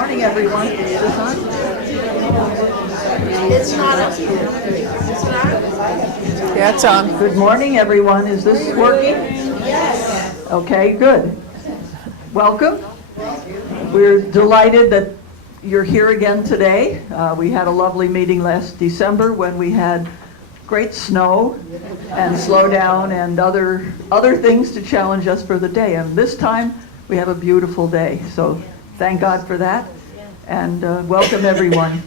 morning, everyone. Is this on? It's not up here. It's not? Yeah, it's on. Good morning, everyone. Is this working? Yes. Okay, good. Welcome. We're delighted that you're here again today. We had a lovely meeting last December when we had great snow and slowdown and other things to challenge us for the day. And this time we have a beautiful day. So thank God for that. And welcome everyone.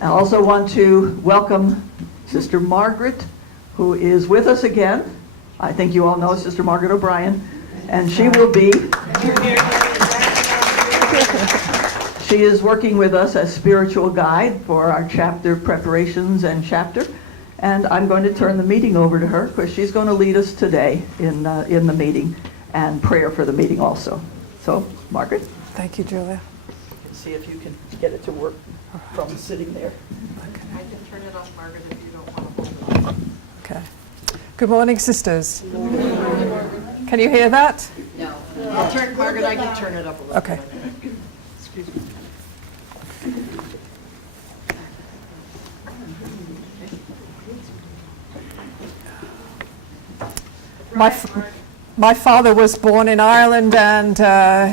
I also want to welcome Sister Margaret, who is with us again. I think you all know Sister Margaret O'Brien. And she will be... She is working with us as spiritual guide for our chapter preparations and chapter. And I'm going to turn the meeting over to her because she's going to lead us today in the meeting and prayer for the meeting also. So, Margaret? Thank you, Julia. See if you can get it to work from sitting there. I can turn it off, Margaret, if you don't want to hold it. Okay. Good morning, sisters. Can you hear that? No. Margaret, I can turn it up a little. Okay. Excuse me. My father was born in Ireland, and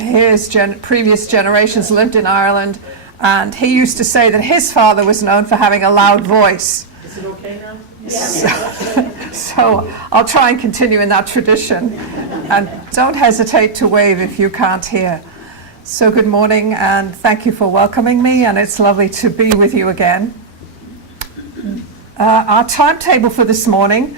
his previous generations lived in Ireland, and he used to say that his father was known for having a loud voice. Is it okay now? So I'll try and continue in that tradition, and don't hesitate to wave if you can't hear. So good morning, and thank you for welcoming me, and it's lovely to be with you again. Our timetable for this morning,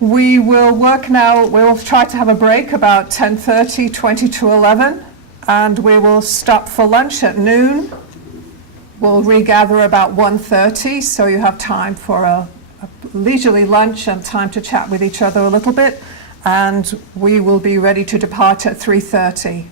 we will work now, we'll try to have a break about 10:30, 20 to 11, and we will stop for lunch at noon. We'll regather about 1:30, so you have time for a leisurely lunch and time to chat with each other a little bit, and we will be ready to depart at 3:30.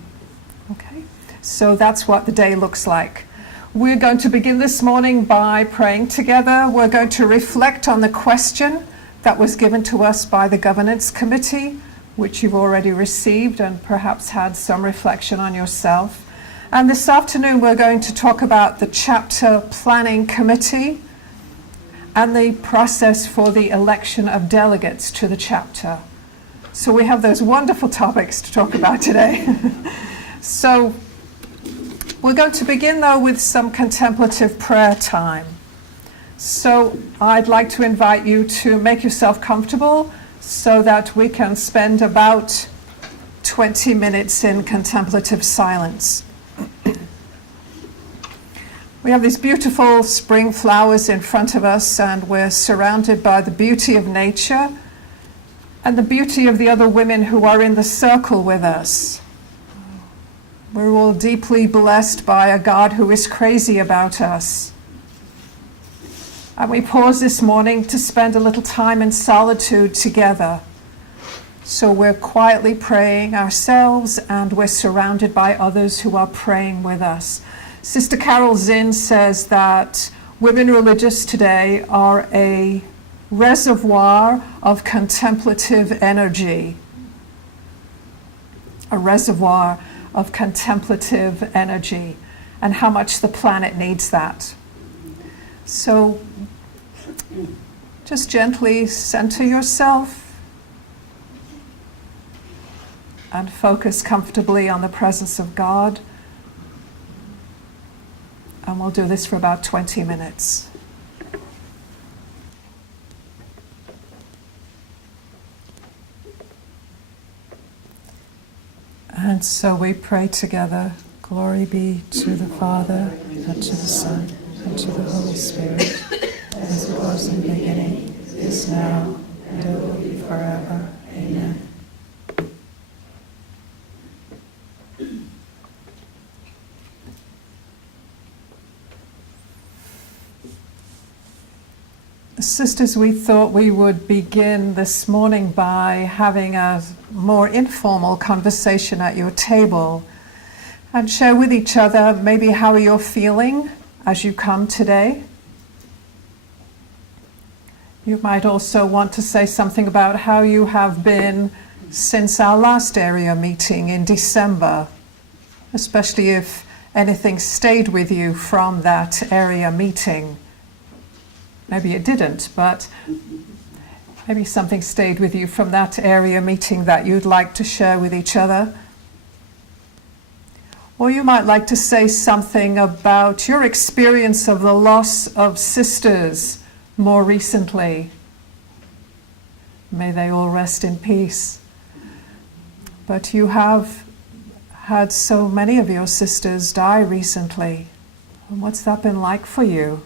Okay, so that's what the day looks like. We're going to begin this morning by praying together. We're going to reflect on the question that was given to us by the Governance Committee, which you've already received and perhaps had some reflection on yourself. And this afternoon we're going to talk about the Chapter Planning Committee and the process for the election of delegates to the chapter. So we have those wonderful topics to talk about today. So we're going to begin though with some contemplative prayer time. So I'd like to invite you to make yourself comfortable so that we can spend about 20 minutes in contemplative silence. We have these beautiful spring flowers in front of us, and we're surrounded by the beauty of nature and the beauty of the other women who are in the circle with us. We're all deeply blessed by a God who is crazy about us. And we pause this morning to spend a little time in solitude together. So we're quietly praying ourselves, and we're surrounded by others who are praying with us. Sister Carol Zinn says that women religious today are a reservoir of contemplative energy. A reservoir of contemplative energy, and how much the planet needs that. So just gently center yourself and focus comfortably on the presence of God. And we'll do this for about 20 minutes. And so we pray together. Glory be to the Father, and to the Son, and to the Holy Spirit, as it was in the beginning, is now, and will be forever. Amen. Sisters, we thought we would begin this morning by having a more informal conversation at your table and share with each other maybe how you're feeling as you come today. You might also want to say something about how you have been since our last area meeting in December, especially if anything stayed with you from that area meeting. Maybe it didn't, but maybe something stayed with you from that area meeting that you'd like to share with each other. Or you might like to say something about your experience of the loss of sisters more recently. May they all rest in peace. But you have had so many of your sisters die recently. And what's that been like for you?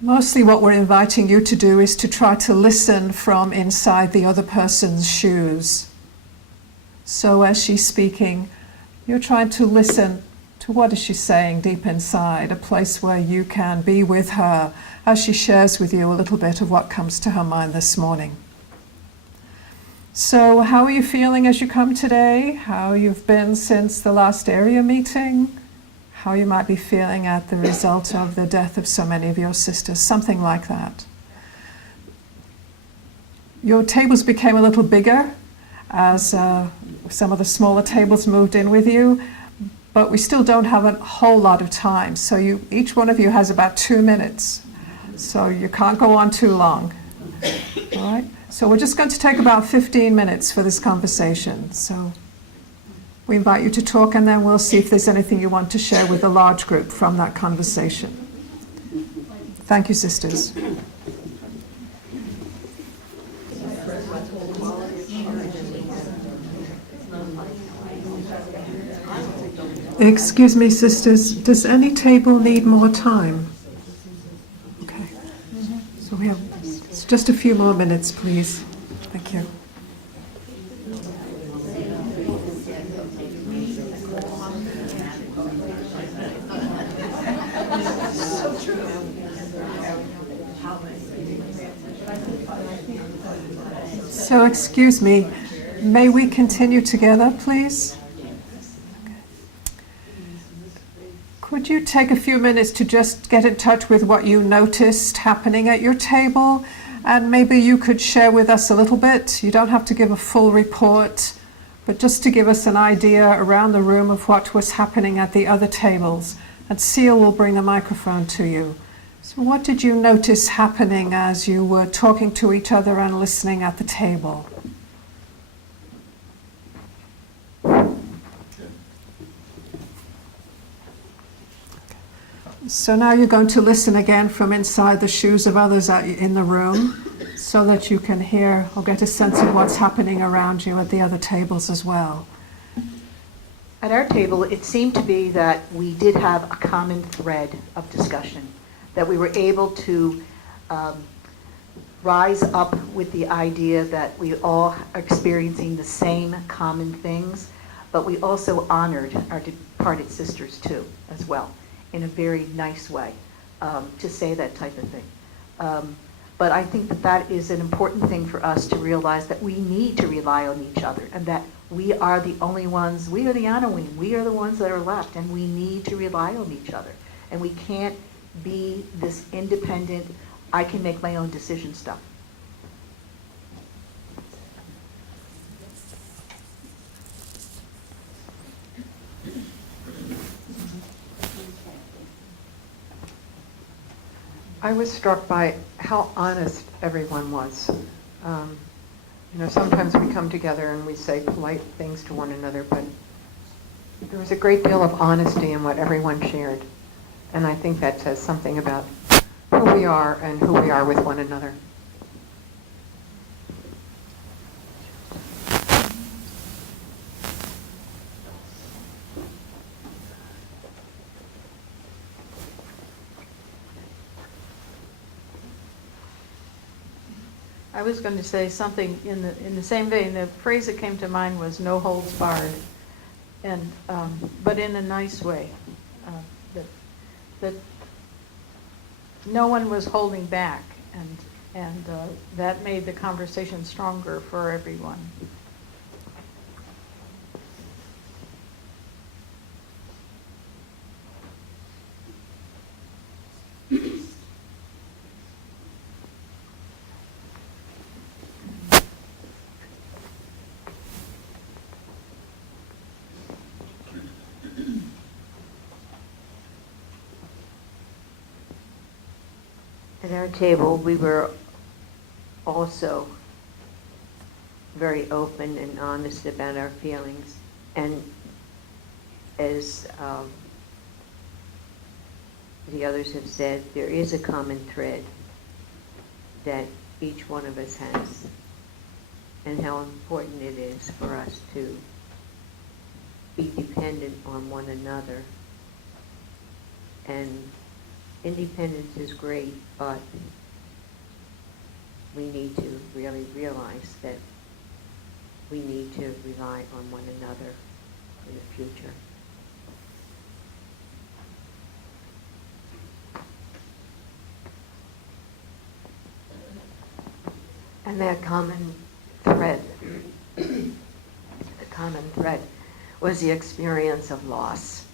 Mostly what we're inviting you to do is to try to listen from inside the other person's shoes. So as she's speaking, you're trying to listen to what is she saying deep inside, a place where you can be with her as she shares with you a little bit of what comes to her mind this morning. So how are you feeling as you come today? How you've been since the last area meeting? How you might be feeling at the result of the death of so many of your sisters, something like that. Your tables became a little bigger as some of the smaller tables moved in with you, but we still don't have a whole lot of time. So each one of you has about 2 minutes, so you can't go on too long. All right? So we're just going to take about 15 minutes for this conversation. So we invite you to talk, and then we'll see if there's anything you want to share with the large group from that conversation. Thank you, sisters. Excuse me, sisters, does any table need more time? Okay. So we have just a few more minutes, please. Thank you. So, excuse me, may we continue together, please? Okay. Could you take a few minutes to just get in touch with what you noticed happening at your table? And maybe you could share with us a little bit. You don't have to give a full report, but just to give us an idea around the room of what was happening at the other tables. And Seal will bring the microphone to you. So what did you notice happening as you were talking to each other and listening at the table? So now you're going to listen again from inside the shoes of others in the room so that you can hear or get a sense of what's happening around you at the other tables as well. At our table, it seemed to be that we did have a common thread of discussion, that we were able to rise up with the idea that we all are experiencing the same common things, but we also honored our departed sisters too, as well, in a very nice way, to say that type of thing. But I think that that is an important thing for us to realize, that we need to rely on each other, and that we are the only ones, we are the Anawim, we are the ones that are left, and we need to rely on each other. And we can't be this independent, I can make my own decision stuff. I was struck by how honest everyone was. Sometimes we come together and we say polite things to one another, but there was a great deal of honesty in what everyone shared. And I think that says something about who we are and who we are with one another. I was going to say something in the same vein. The phrase that came to mind was "no holds barred," and but in a nice way. That no one was holding back, and that made the conversation stronger for everyone. At our table, we were also very open and honest about our feelings. And as the others have said, there is a common thread that each one of us has, and how important it is for us to be dependent on one another. And independence is great, but we need to really realize that we need to rely on one another in the future. And that common thread, was the experience of loss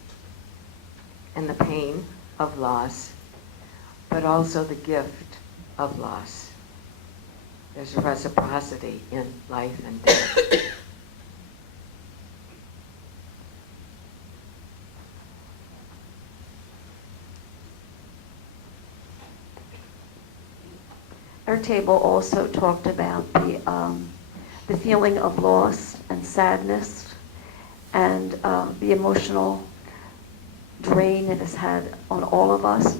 and the pain of loss, but also the gift of loss. There's a reciprocity in life and death. Our table also talked about the feeling of loss and sadness and the emotional drain it has had on all of us,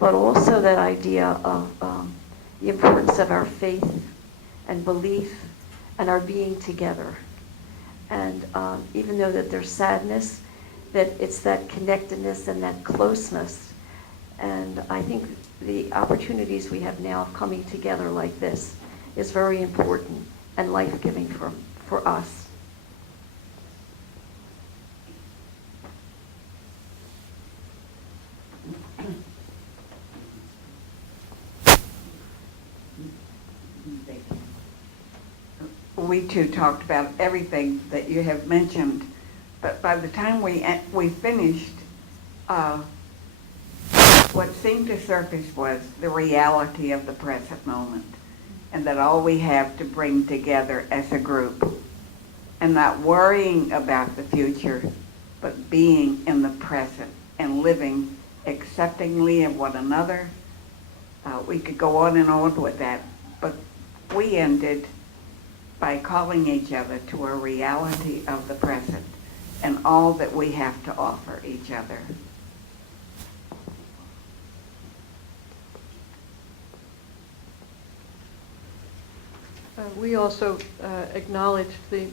but also that idea of the importance of our faith and belief and our being together. And even though that there's sadness, that it's that connectedness and that closeness. And I think the opportunities we have now of coming together like this is very important and life-giving for us. We too talked about everything that you have mentioned, but by the time we finished, what seemed to surface was the reality of the present moment, and that all we have to bring together as a group, and not worrying about the future, but being in the present and living acceptingly of one another. We could go on and on with that, but we ended by calling each other to a reality of the present and all that we have to offer each other. We also acknowledge the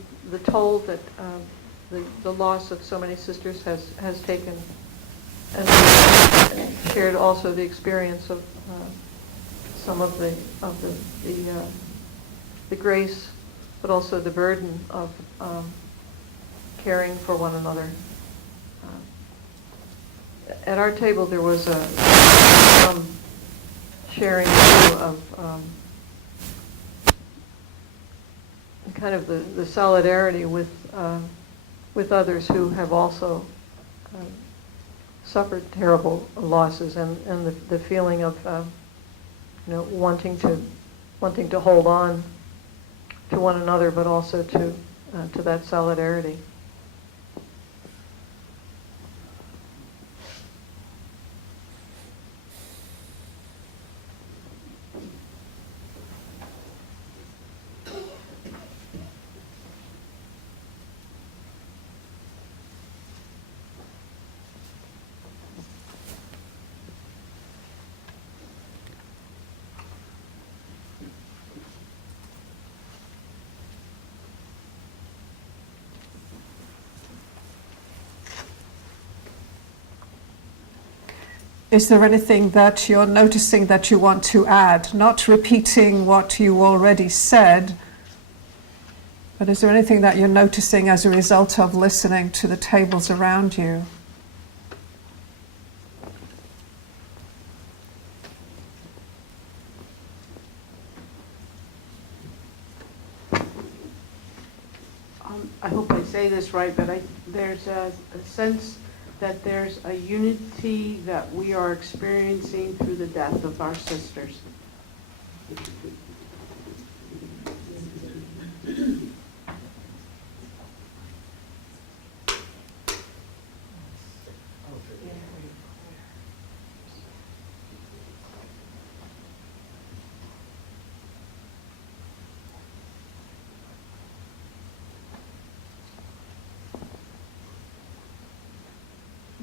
toll that the loss of so many sisters has taken, and we shared also the experience of some of the grace, but also the burden of caring for one another. At our table, there was some sharing too of kind of the solidarity with others who have also suffered terrible losses, and the feeling of wanting to hold on to one another, but also to that solidarity. Is there anything that you're noticing that you want to add? Not repeating what you already said, but is there anything that you're noticing as a result of listening to the tables around you? I hope I say this right, but there's a sense that there's a unity that we are experiencing through the death of our sisters.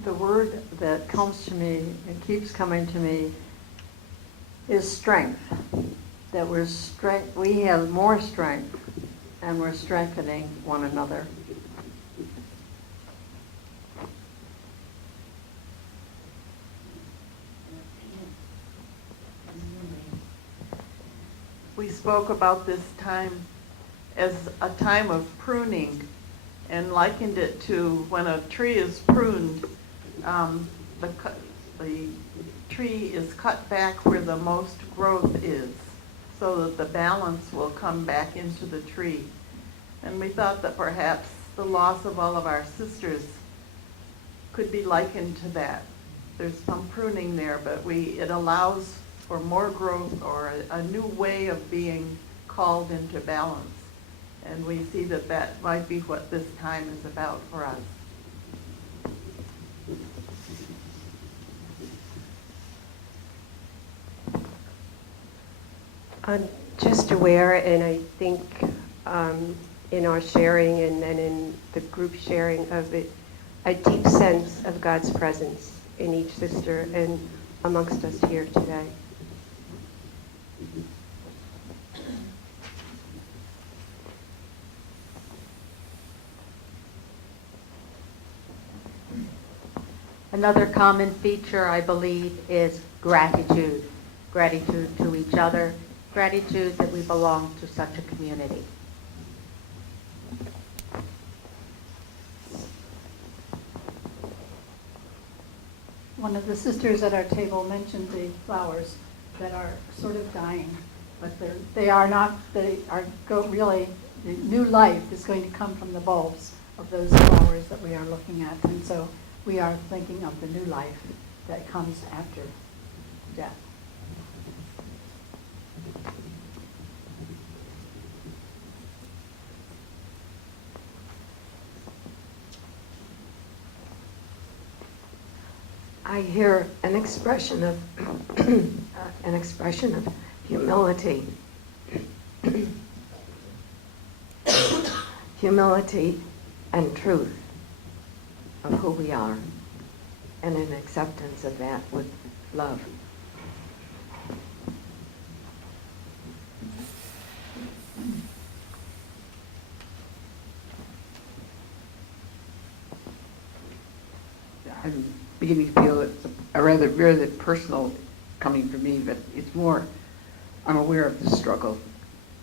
the word that comes to me and keeps coming to me is strength. That we have more strength, and we're strengthening one another. We spoke about this time as a time of pruning and likened it to when a tree is pruned, the tree is cut back where the most growth is so that the balance will come back into the tree. And we thought that perhaps the loss of all of our sisters could be likened to that. There's some pruning there, but it allows for more growth or a new way of being called into balance. And we see that that might be what this time is about for us. I'm just aware, and I think in our sharing and then in the group sharing of it, a deep sense of God's presence in each sister and amongst us here today. Another common feature, I believe, is gratitude. Gratitude to each other, gratitude that we belong to such a community. One of the sisters at our table mentioned the flowers that are sort of dying, but they are not, really, the new life is going to come from the bulbs of those flowers that we are looking at. And so we are thinking of the new life that comes after death. I hear an expression of humility. Humility and truth of who we are, and an acceptance of that with love. I'm beginning to feel it's a rather personal coming from me, but it's more, I'm aware of the struggle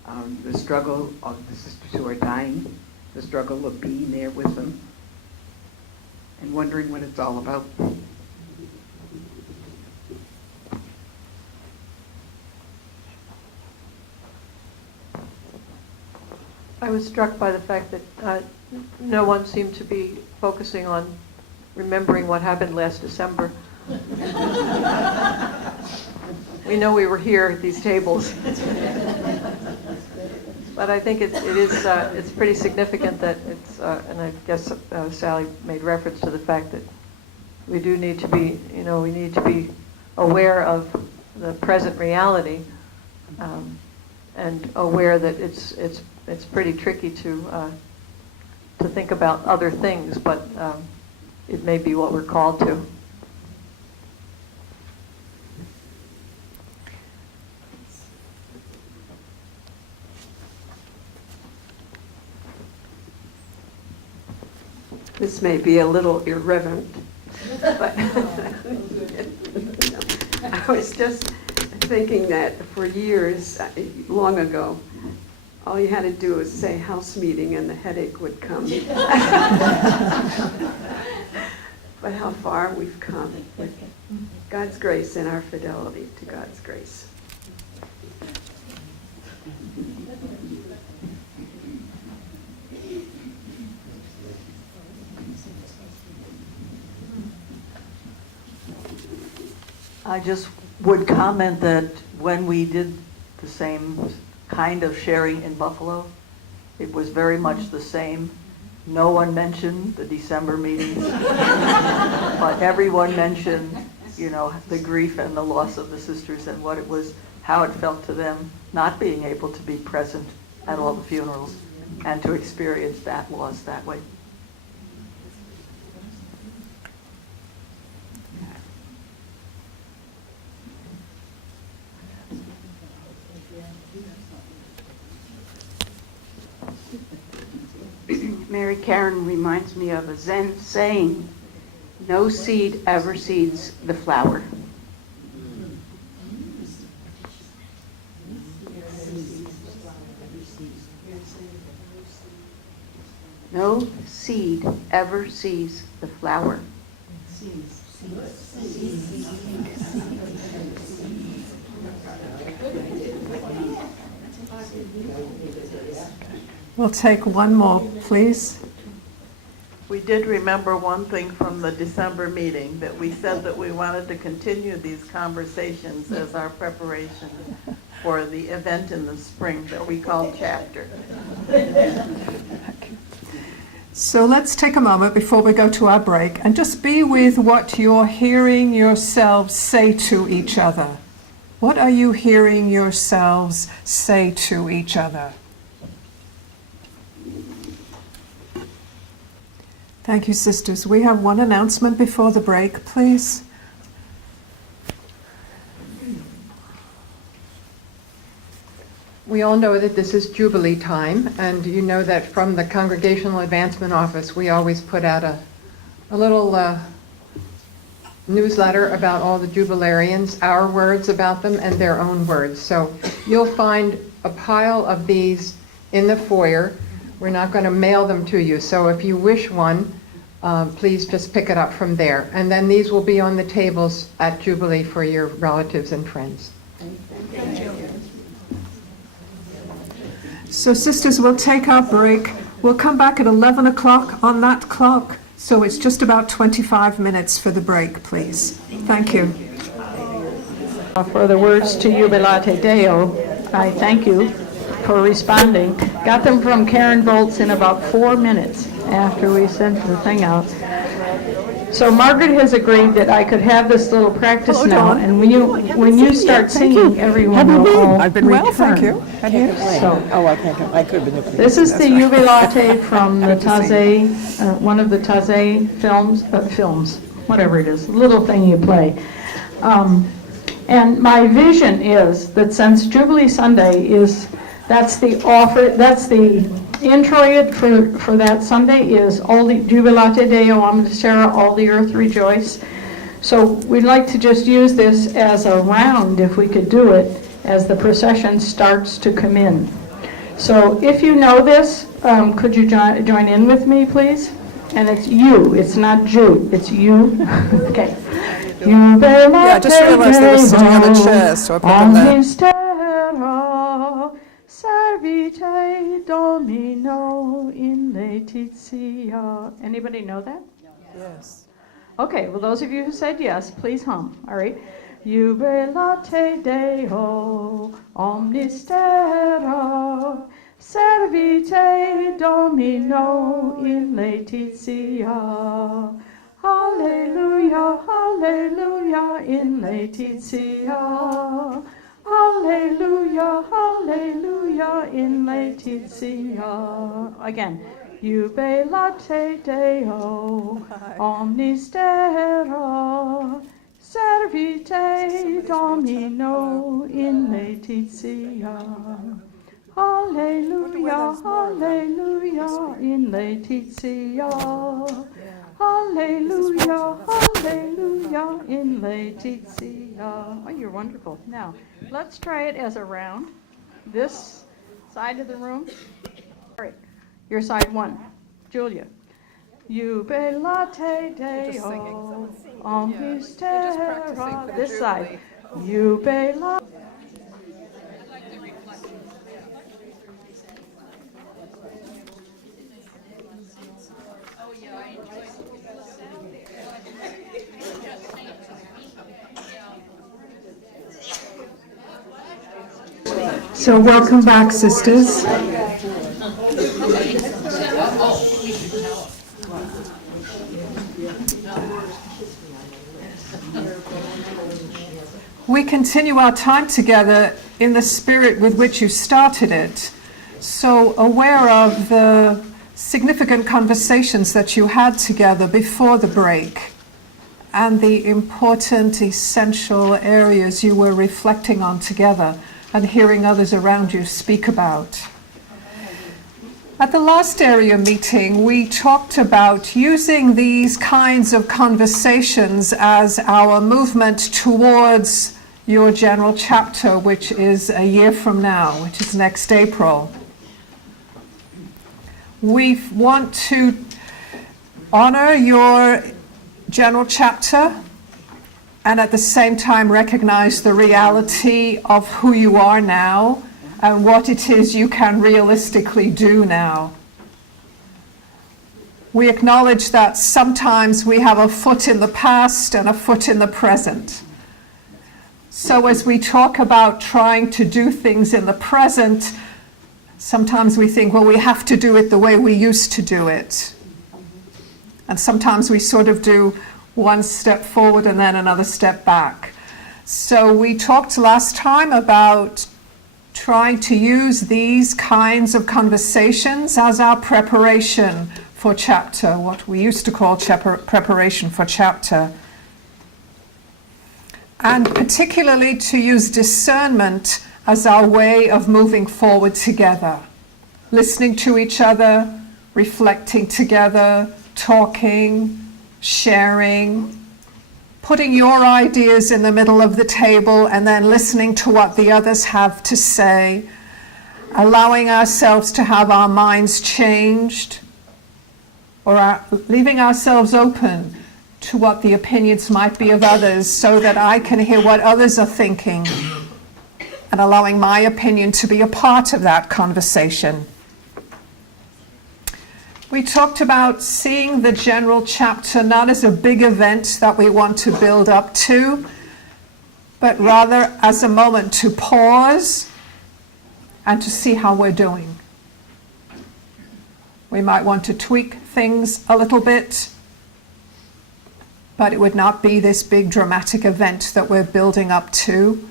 of the sisters who are dying, the struggle of being there with them, and wondering what it's all about. I was struck by the fact that no one seemed to be focusing on remembering what happened last December. We know we were here at these tables. But I think it's pretty significant that it's, and I guess Sally made reference to the fact that we do need to be, we need to be aware of the present reality, and aware that it's pretty tricky to think about other things, but it may be what we're called to. This may be a little irreverent, but I was just thinking that for years, long ago, all you had to do was say house meeting and the headache would come. But how far we've come with God's grace and our fidelity to God's grace. I just would comment that when we did the same kind of sharing in Buffalo, it was very much the same. No one mentioned the December meetings, but everyone mentioned, the grief and the loss of the sisters and what it was, how it felt to them not being able to be present at all the funerals and to experience that loss that way. Mary Karen reminds me of a Zen saying, no seed ever seeds the flower. No seed ever sees the flower. We'll take one more, please. We did remember one thing from the December meeting, that we said that we wanted to continue these conversations as our preparation for the event in the spring that we call Chapter. So let's take a moment before we go to our break and just be with what you're hearing yourselves say to each other. What are you hearing yourselves say to each other? Thank you, sisters. We have one announcement before the break, please. We all know that this is Jubilee time, and you know that from the Congregational Advancement Office, we always put out a little newsletter about all the Jubilarians, our words about them, and their own words. So you'll find a pile of these in the foyer. We're not going to mail them to you, so if you wish one, please just pick it up from there. And then these will be on the tables at Jubilee for your relatives and friends. Thank you. So sisters, we'll take our break. We'll come back at 11 o'clock on that clock. So it's just about 25 minutes for the break, please. Thank you. For the words to Jubilate Deo, I thank you for responding. Got them from Karen Volz in about 4 minutes after we sent the thing out. So Margaret has agreed that I could have this little practice now, and when you start singing, everyone will all I've been well, thank you. So, I could have been. this is the Jubilate from the Taizé, one of the Taizé films, whatever it is, little thing you play. And my vision is that since Jubilee Sunday that's the introit for that Sunday is all the Jubilate Deo, Astera, all the earth rejoice. So we'd like to just use this as a round, if we could do it, as the procession starts to come in. So if you know this, could you join in with me, please? And it's you, it's not Jude, it's you. Okay. Yeah, I just realized they were sitting on a chair, so I put them there. Servite Domino in Laetitia. Anybody know that? Yes. Okay, well, those of you who said yes, please hum. All right. Jubilate Deo omnistera, servite Domino in Laetitia. Hallelujah, hallelujah in Laetitia. Hallelujah, hallelujah in Laetitia. Again. Jubilate Deo omnistera, servite Domino in Laetitia. Hallelujah, hallelujah in Laetitia. Hallelujah, hallelujah in Laetitia. Oh, you're wonderful. Now, let's try it as a round. This side of the room. All right. Your side one, Julia. Jubilate Deo omnistera. This side. Jubilate. So welcome back, sisters. We continue our time together in the spirit with which you started it, so aware of the significant conversations that you had together before the break and the important, essential areas you were reflecting on together and hearing others around you speak about. At the last area meeting, we talked about using these kinds of conversations as our movement towards your general chapter, which is a year from now, which is next April. We want to honor your general chapter and at the same time recognize the reality of who you are now and what it is you can realistically do now. We acknowledge that sometimes we have a foot in the past and a foot in the present. So as we talk about trying to do things in the present, sometimes we think, well, we have to do it the way we used to do it. And sometimes we sort of do one step forward and then another step back. So we talked last time about trying to use these kinds of conversations as our preparation for chapter, what we used to call preparation for chapter. And particularly to use discernment as our way of moving forward together. Listening to each other, reflecting together, talking, sharing, putting your ideas in the middle of the table and then listening to what the others have to say, allowing ourselves to have our minds changed, or leaving ourselves open to what the opinions might be of others so that I can hear what others are thinking and allowing my opinion to be a part of that conversation. We talked about seeing the general chapter not as a big event that we want to build up to, but rather as a moment to pause and to see how we're doing. We might want to tweak things a little bit, but it would not be this big dramatic event that we're building up to.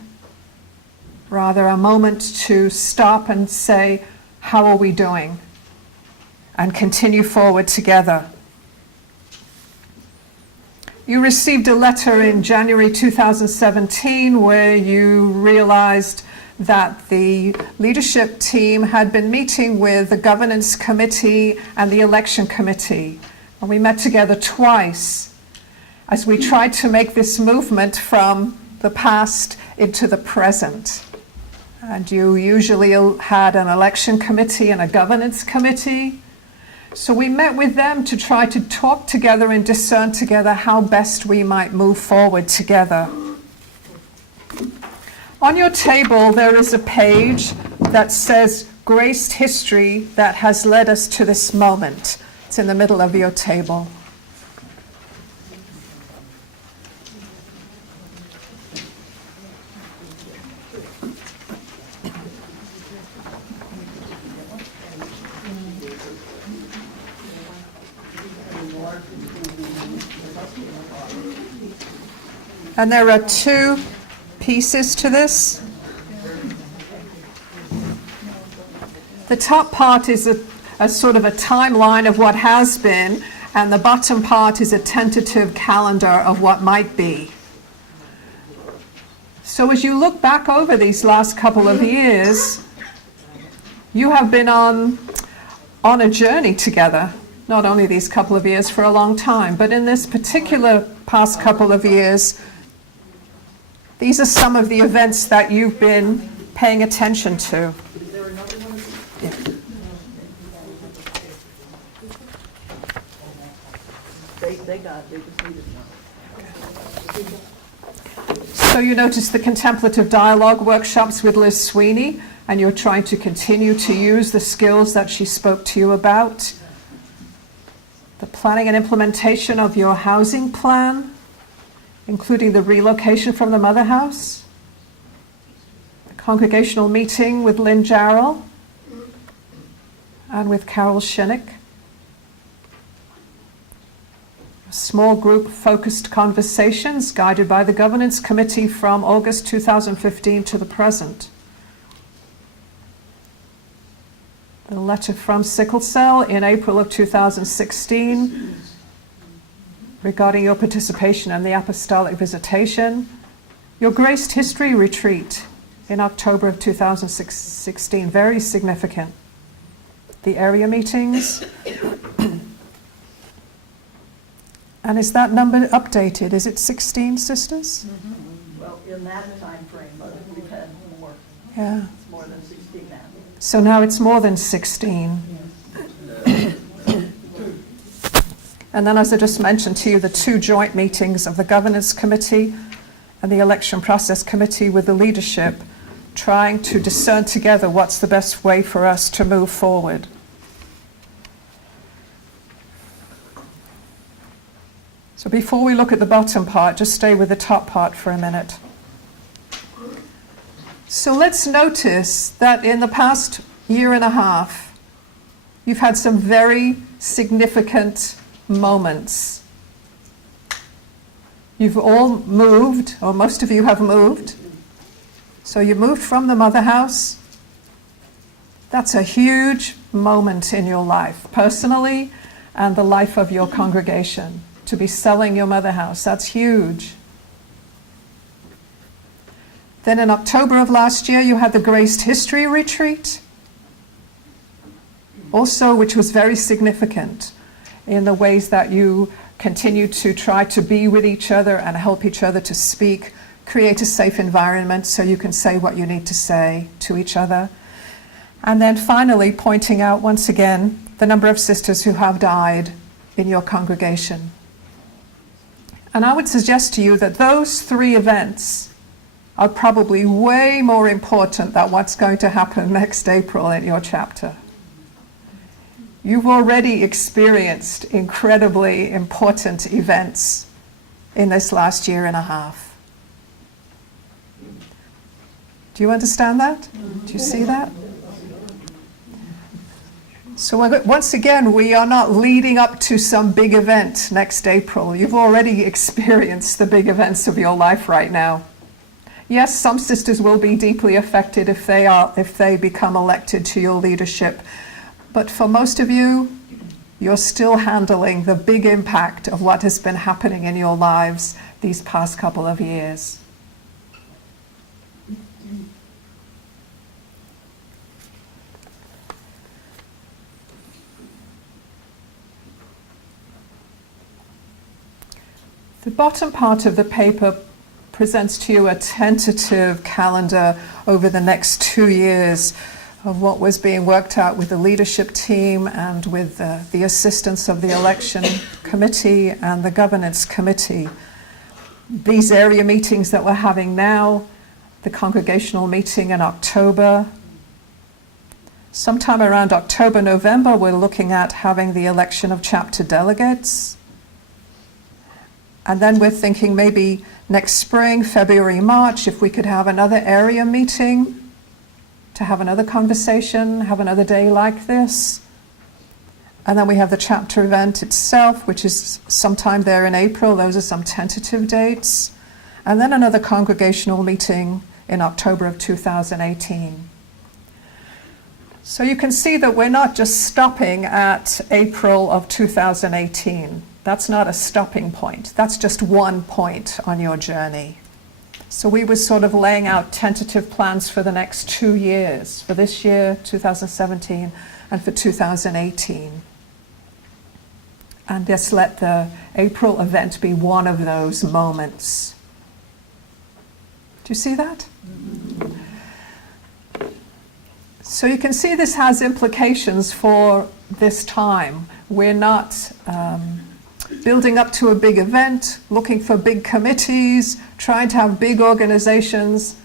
Rather a moment to stop and say, how are we doing? And continue forward together. You received a letter in January 2017 where you realized that the leadership team had been meeting with the governance committee and the election committee. And we met together twice as we tried to make this movement from the past into the present. And you usually had an election committee and a governance committee. So we met with them to try to talk together and discern together how best we might move forward together. On your table, there is a page that says Graced History that has led us to this moment. It's in the middle of your table. And there are two pieces to this. The top part is a sort of a timeline of what has been, and the bottom part is a tentative calendar of what might be. So as you look back over these last couple of years, you have been on a journey together, not only these couple of years, for a long time, but in this particular past couple of years, these are some of the events that you've been paying attention to. Is there another one? Yeah. They got it. They just needed one. So you notice the contemplative dialogue workshops with Liz Sweeney, and you're trying to continue to use the skills that she spoke to you about. The planning and implementation of your housing plan, including the relocation from the mother house, the congregational meeting with Lynn Jarrell and with Carol Shinnick, small group focused conversations guided by the governance committee from August 2015 to the present. The letter from Sickle Cell in April of 2016 regarding your participation in the apostolic visitation, your Graced History retreat in October of 2016, very significant. the area meetings. And is that number updated? Is it 16 sisters? Well, in that time frame, but we've had more. Yeah. It's more than 16 now. So now it's more than 16. And then, as I just mentioned to you, the 2 joint meetings of the Governance Committee and the Election Process Committee with the leadership, trying to discern together what's the best way for us to move forward. So before we look at the bottom part, just stay with the top part for a minute. So let's notice that in the past year and a half, you've had some very significant moments. You've all moved, or most of you have moved. So you moved from the mother house. That's a huge moment in your life, personally, and the life of your congregation. To be selling your mother house, that's huge. Then in October of last year, you had the Graced History Retreat, also, which was very significant in the ways that you continue to try to be with each other and help each other to speak, create a safe environment so you can say what you need to say to each other. And then finally, pointing out once again the number of sisters who have died in your congregation. And I would suggest to you that those 3 events are probably way more important than what's going to happen next April in your chapter. You've already experienced incredibly important events in this last year and a half. Do you understand that? Do you see that? So once again, we are not leading up to some big event next April. You've already experienced the big events of your life right now. Yes, some sisters will be deeply affected if they become elected to your leadership. But for most of you, you're still handling the big impact of what has been happening in your lives these past couple of years. The bottom part of the paper presents to you a tentative calendar over the next 2 years of what was being worked out with the leadership team and with the assistance of the election committee and the governance committee. These area meetings that we're having now, the congregational meeting in October. Sometime around October, November, we're looking at having the election of chapter delegates. And then we're thinking maybe next spring, February, March, if we could have another area meeting to have another conversation, have another day like this. And then we have the chapter event itself, which is sometime there in April. Those are some tentative dates. And then another congregational meeting in October of 2018. So you can see that we're not just stopping at April of 2018. That's not a stopping point. That's just one point on your journey. So we were sort of laying out tentative plans for the next 2 years, for this year, 2017, and for 2018. And just let the April event be one of those moments. Do you see that? So you can see this has implications for this time. We're not building up to a big event, looking for big committees, trying to have big organizations.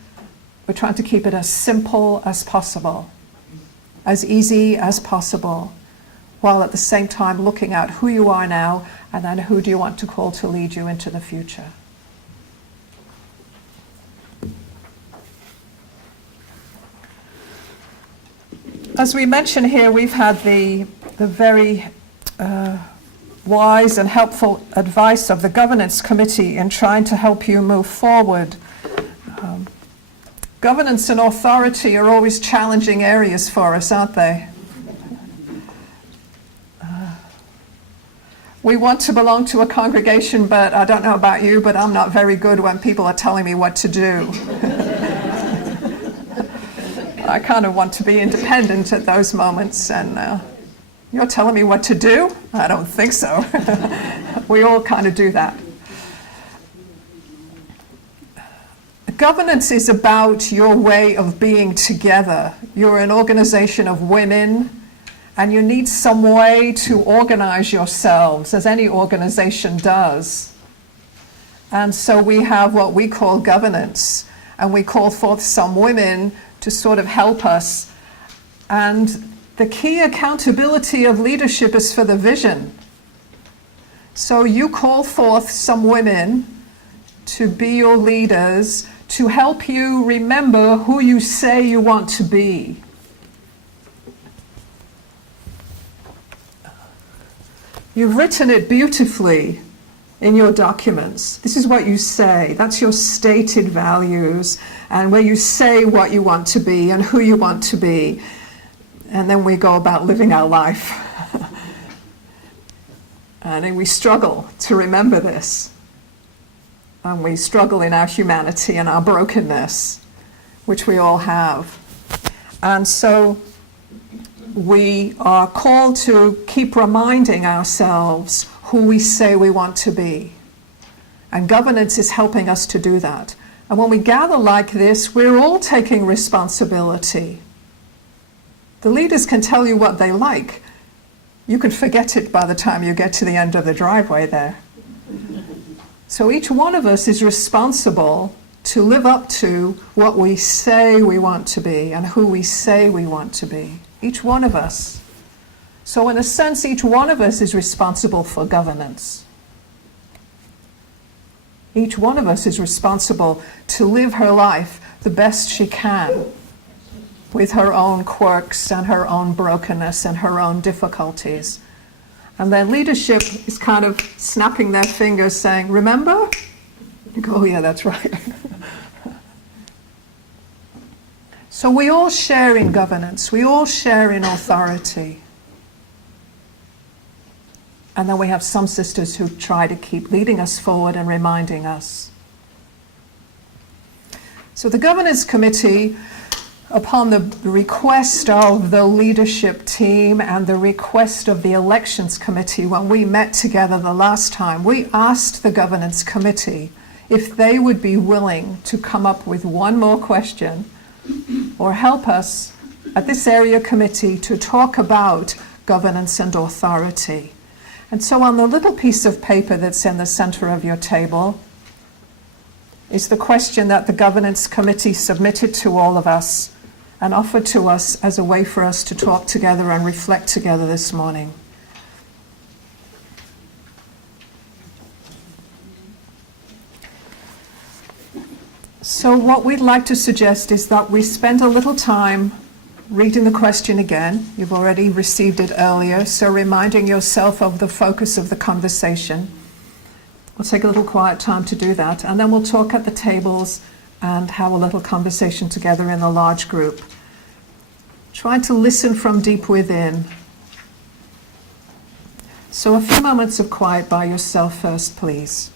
We're trying to keep it as simple as possible, as easy as possible, while at the same time looking at who you are now and then who do you want to call to lead you into the future. As we mentioned here, we've had the very wise and helpful advice of the Governance Committee in trying to help you move forward. Governance and authority are always challenging areas for us, aren't they? We want to belong to a congregation, but I don't know about you, but I'm not very good when people are telling me what to do. I kind of want to be independent at those moments, and You're telling me what to do? I don't think so. We all kind of do that. Governance is about your way of being together. You're an organization of women, and you need some way to organize yourselves, as any organization does. And so we have what we call governance, and we call forth some women to sort of help us. And the key accountability of leadership is for the vision. So you call forth some women to be your leaders, to help you remember who you say you want to be. You've written it beautifully in your documents. This is what you say. That's your stated values, and where you say what you want to be and who you want to be. And then we go about living our life. And then we struggle to remember this. And we struggle in our humanity and our brokenness, which we all have. And so we are called to keep reminding ourselves who we say we want to be. And governance is helping us to do that. And when we gather like this, we're all taking responsibility. The leaders can tell you what they like. You can forget it by the time you get to the end of the driveway there. So each one of us is responsible to live up to what we say we want to be and who we say we want to be. Each one of us. So in a sense, each one of us is responsible for governance. Each one of us is responsible to live her life the best she can, with her own quirks and her own brokenness and her own difficulties. And then leadership is kind of snapping their fingers saying, remember? You go, oh yeah, that's right. So we all share in governance. We all share in authority. And then we have some sisters who try to keep leading us forward and reminding us. So the Governance Committee, upon the request of the leadership team and the request of the Elections Committee, when we met together the last time, we asked the Governance Committee if they would be willing to come up with one more question or help us at this area committee to talk about governance and authority. And so on the little piece of paper that's in the center of your table is the question that the Governance Committee submitted to all of us and offered to us as a way for us to talk together and reflect together this morning. So what we'd like to suggest is that we spend a little time reading the question again. You've already received it earlier, so reminding yourself of the focus of the conversation. We'll take a little quiet time to do that, and then we'll talk at the tables and have a little conversation together in a large group. Try to listen from deep within. So a few moments of quiet by yourself first, please.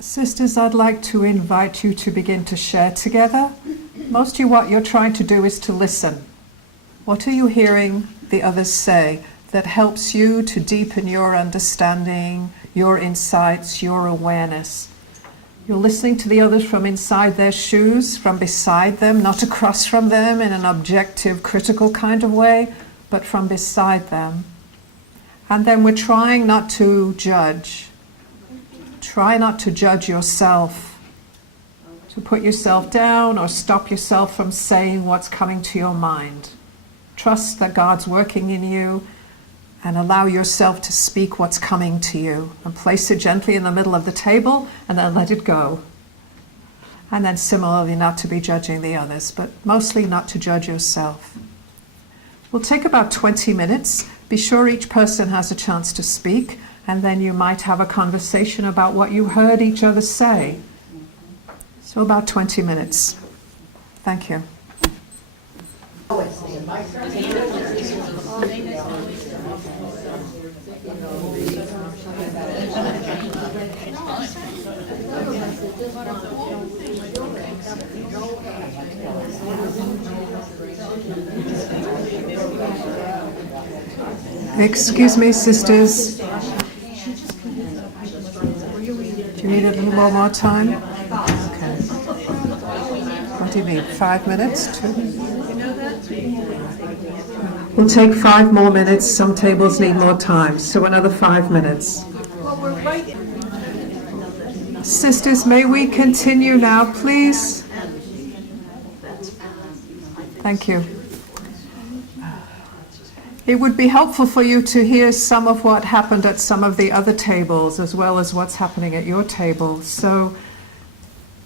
Sisters, I'd like to invite you to begin to share together. Most of you, what you're trying to do is to listen. What are you hearing the others say that helps you to deepen your understanding, your insights, your awareness? You're listening to the others from inside their shoes, from beside them, not across from them in an objective, critical kind of way, but from beside them. And then we're trying not to judge. Try not to judge yourself, to put yourself down or stop yourself from saying what's coming to your mind. Trust that God's working in you and allow yourself to speak what's coming to you and place it gently in the middle of the table and then let it go. And then similarly not to be judging the others, but mostly not to judge yourself. We'll take about 20 minutes. Be sure each person has a chance to speak, and then you might have a conversation about what you heard each other say. So about 20 minutes. Thank you. Excuse me, sisters. Do you need a little more time? Okay. What do you need? 5 minutes? 2? We'll take 5 more minutes. Some tables need more time, so another 5 minutes. Sisters, may we continue now, please? Thank you. It would be helpful for you to hear some of what happened at some of the other tables as well as what's happening at your table. So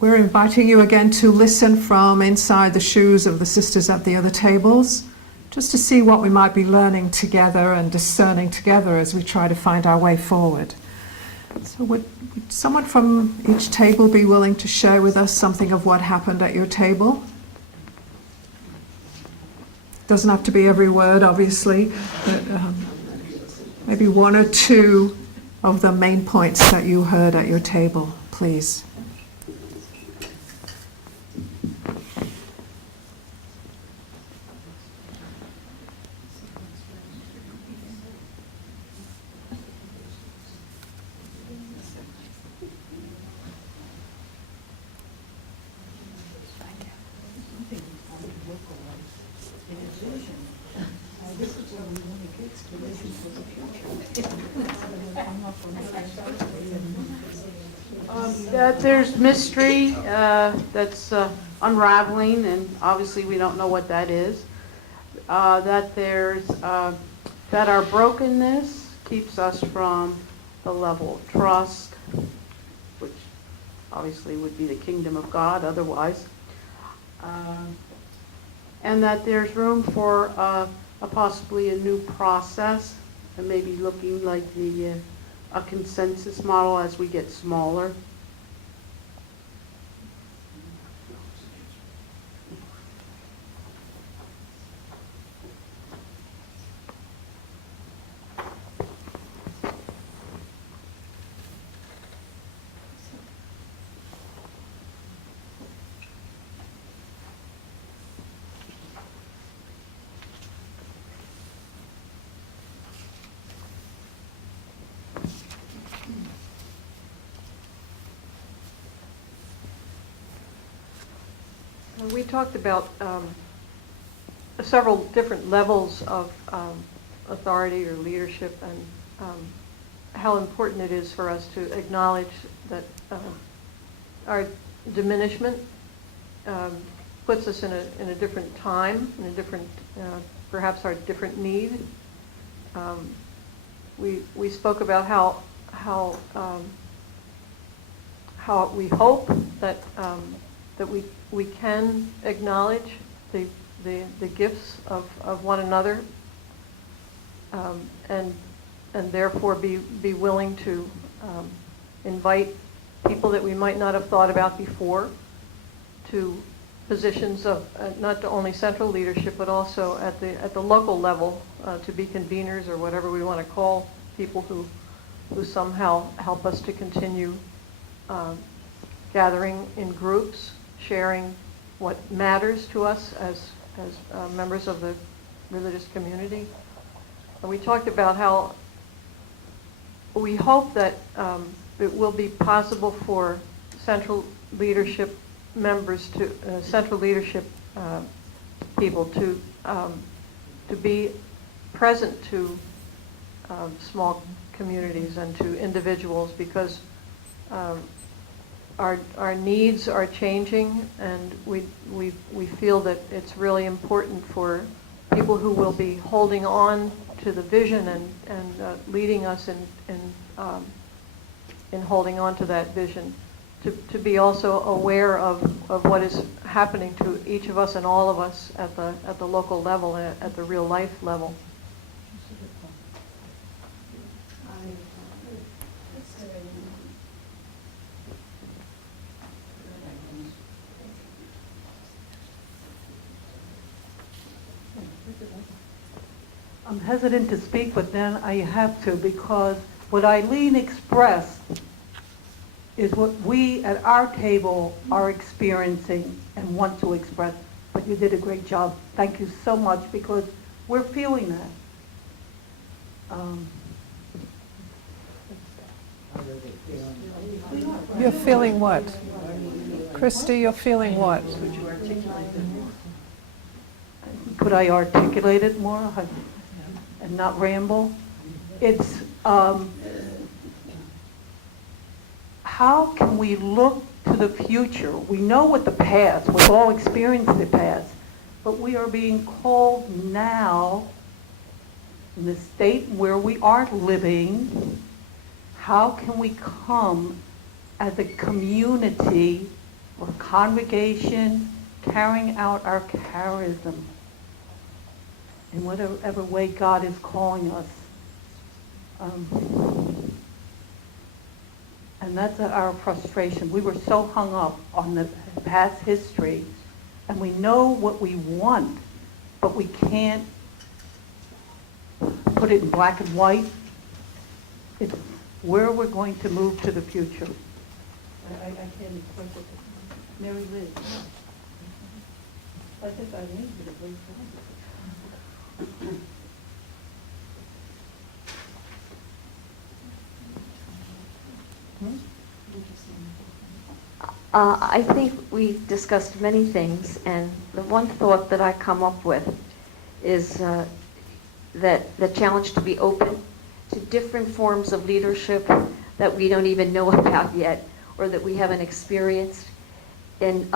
we're inviting you again to listen from inside the shoes of the sisters at the other tables, just to see what we might be learning together and discerning together as we try to find our way forward. So would someone from each table be willing to share with us something of what happened at your table? Doesn't have to be every word, obviously, but maybe 1 or 2 of the main points that you heard at your table, please. That there's mystery that's unraveling, and obviously we don't know what that is. That there's that our brokenness keeps us from the level of trust, which obviously would be the kingdom of God otherwise, and that there's room for possibly a new process, and maybe looking like a consensus model as we get smaller. We talked about several different levels of authority or leadership, and how important it is for us to acknowledge that our diminishment puts us in a different time, in a different, perhaps our different need. We spoke about how we hope that that we can acknowledge the gifts of one another, and therefore be willing to invite people that we might not have thought about before to positions of not only central leadership but also at the local level, to be conveners or whatever we want to call people who somehow help us to continue gathering in groups, sharing what matters to us as members of the religious community. And we talked about how we hope that it will be possible for central leadership members to central leadership people to be present to small communities and to individuals, because our needs are changing, and we feel that it's really important for people who will be holding on to the vision and leading us in holding on to that vision, to be also aware of what is happening to each of us and all of us at the local level, at the real life level. I'm hesitant to speak, but then I have to, because what Eileen expressed is what we at our table are experiencing and want to express. But you did a great job. Thank you so much, because we're feeling that. You're feeling what? Christy, you're feeling what? Could I articulate it more and not ramble? It's how can we look to the future? We know what the past, we've all experienced the past, but we are being called now in the state where we are living. How can we come as a community or congregation carrying out our charism in whatever way God is calling us? And that's our frustration. We were so hung up on the past history, and we know what we want, but we can't put it in black and white. It's where we're going to move to the future. I can't explain it. Mary Liz. I think I made it a great time. I think we discussed many things, and the one thought that I come up with is that the challenge to be open to different forms of leadership that we don't even know about yet, or that we haven't experienced. And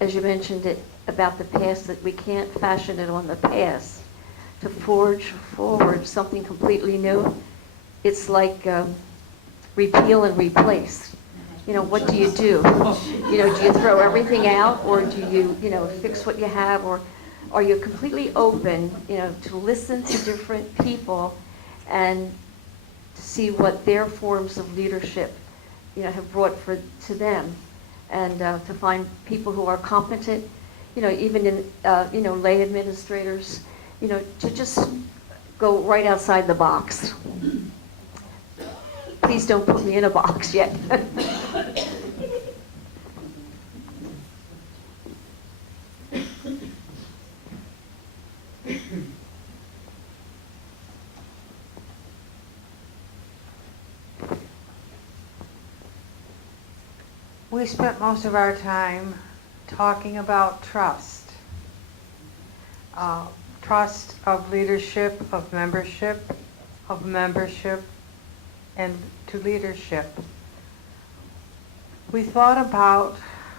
as you mentioned it about the past, that we can't fashion it on the past to forge forward something completely new. It's like repeal and replace. What do? Do you throw everything out, or do you, fix what you have, or are you completely open, to listen to different people and to see what their forms of leadership, have brought to them, and to find people who are competent, even in, lay administrators, to just go right outside the box. Please don't put me in a box yet. We spent most of our time talking about trust. Trust of leadership, of membership, and to leadership. We thought about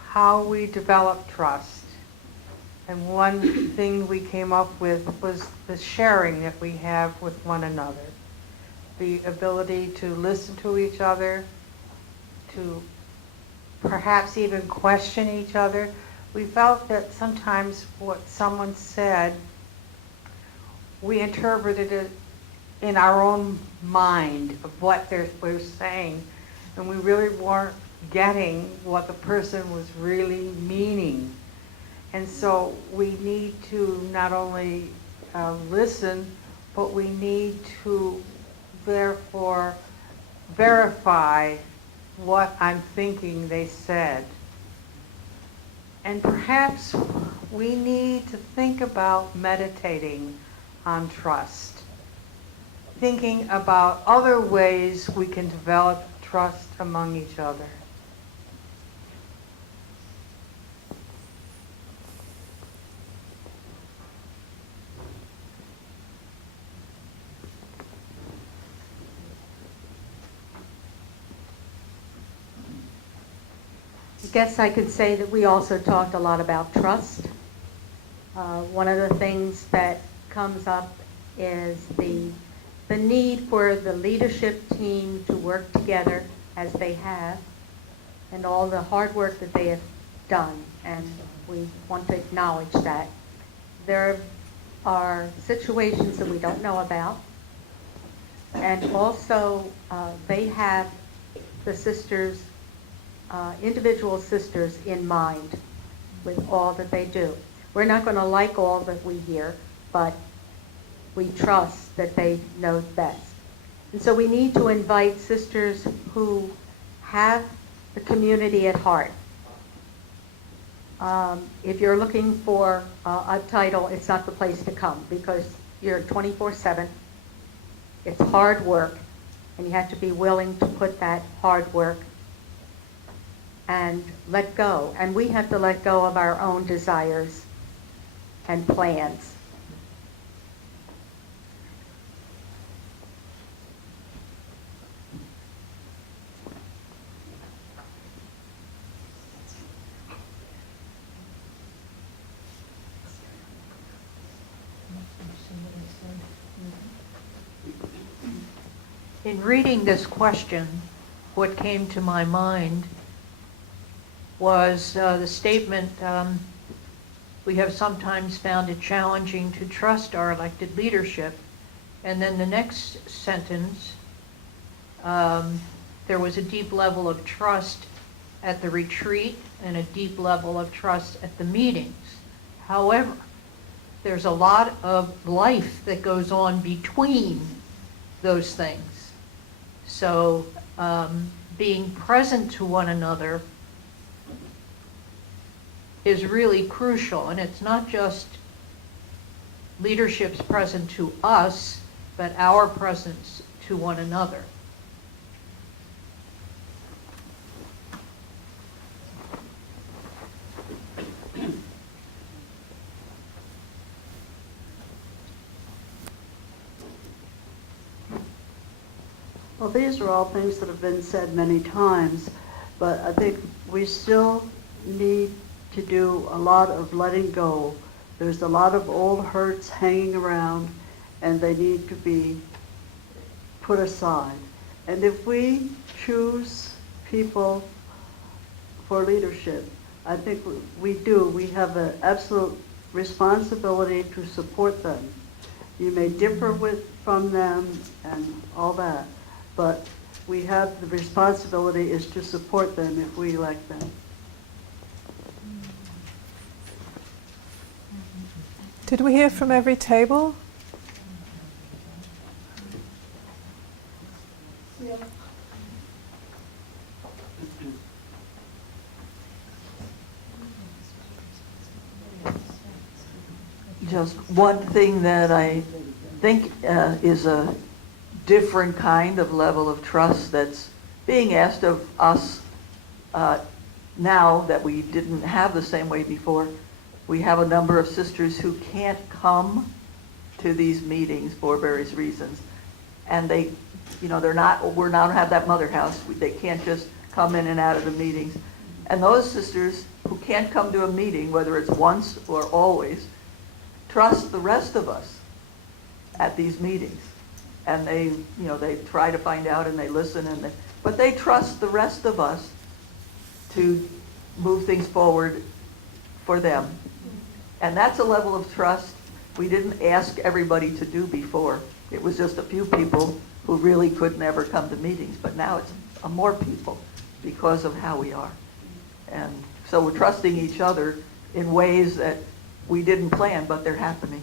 how we develop trust. And one thing we came up with was the sharing that we have with one another. The ability to listen to each other, to perhaps even question each other. We felt that sometimes what someone said, we interpreted it in our own mind of what they were saying, and we really weren't getting what the person was really meaning. And so we need to not only listen, but we need to therefore verify what I'm thinking they said. And perhaps we need to think about meditating on trust, thinking about other ways we can develop trust among each other. I guess I could say that we also talked a lot about trust. One of the things that comes up is the need for the leadership team to work together as they have, and all the hard work that they have done, and we want to acknowledge that. There are situations that we don't know about, and also they have the sisters, individual sisters in mind with all that they do. We're not going to like all that we hear, but we trust that they know best. And so we need to invite sisters who have the community at heart. If you're looking for a title, it's not the place to come because you're 24/7. It's hard work, and you have to be willing to put that hard work and let go. And we have to let go of our own desires and plans. In reading this question, what came to my mind was the statement, we have sometimes found it challenging to trust our elected leadership. And then the next sentence, there was a deep level of trust at the retreat and a deep level of trust at the meetings. However, there's a lot of life that goes on between those things. So being present to one another is really crucial. And it's not just leadership's present to us, but our presence to one another. Well, these are all things that have been said many times, but I think we still need to do a lot of letting go. There's a lot of old hurts hanging around, and they need to be put aside. And if we choose people for leadership, I think we do. We have an absolute responsibility to support them. You may differ from them and all that, but we have the responsibility is to support them if we elect them. Did we hear from every table? Just one thing that I think is a different kind of level of trust that's being asked of us now that we didn't have the same way before. We have a number of sisters who can't come to these meetings for various reasons. And they, we're not have that mother house. They can't just come in and out of the meetings. And those sisters who can't come to a meeting, whether it's once or always, trust the rest of us at these meetings. And they try to find out and they listen, but they trust the rest of us to move things forward for them. And that's a level of trust we didn't ask everybody to do before. It was just a few people who really could never come to meetings, but now it's more people because of how we are. And so we're trusting each other in ways that we didn't plan, but they're happening.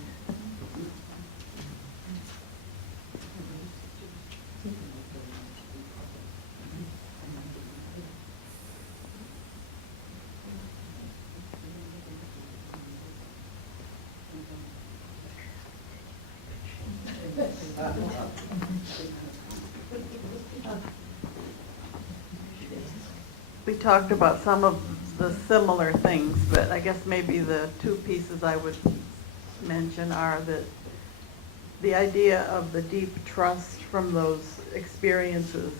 We talked about some of the similar things, but I guess maybe the two pieces I would mention are that the idea of the deep trust from those experiences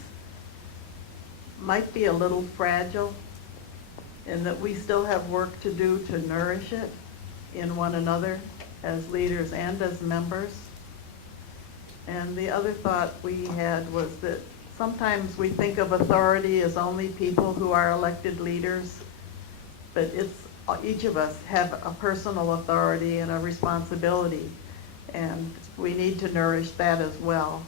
might be a little fragile, and that we still have work to do to nourish it in one another as leaders and as members. And the other thought we had was that sometimes we think of authority as only people who are elected leaders, but each of us have a personal authority and a responsibility, and we need to nourish that as well.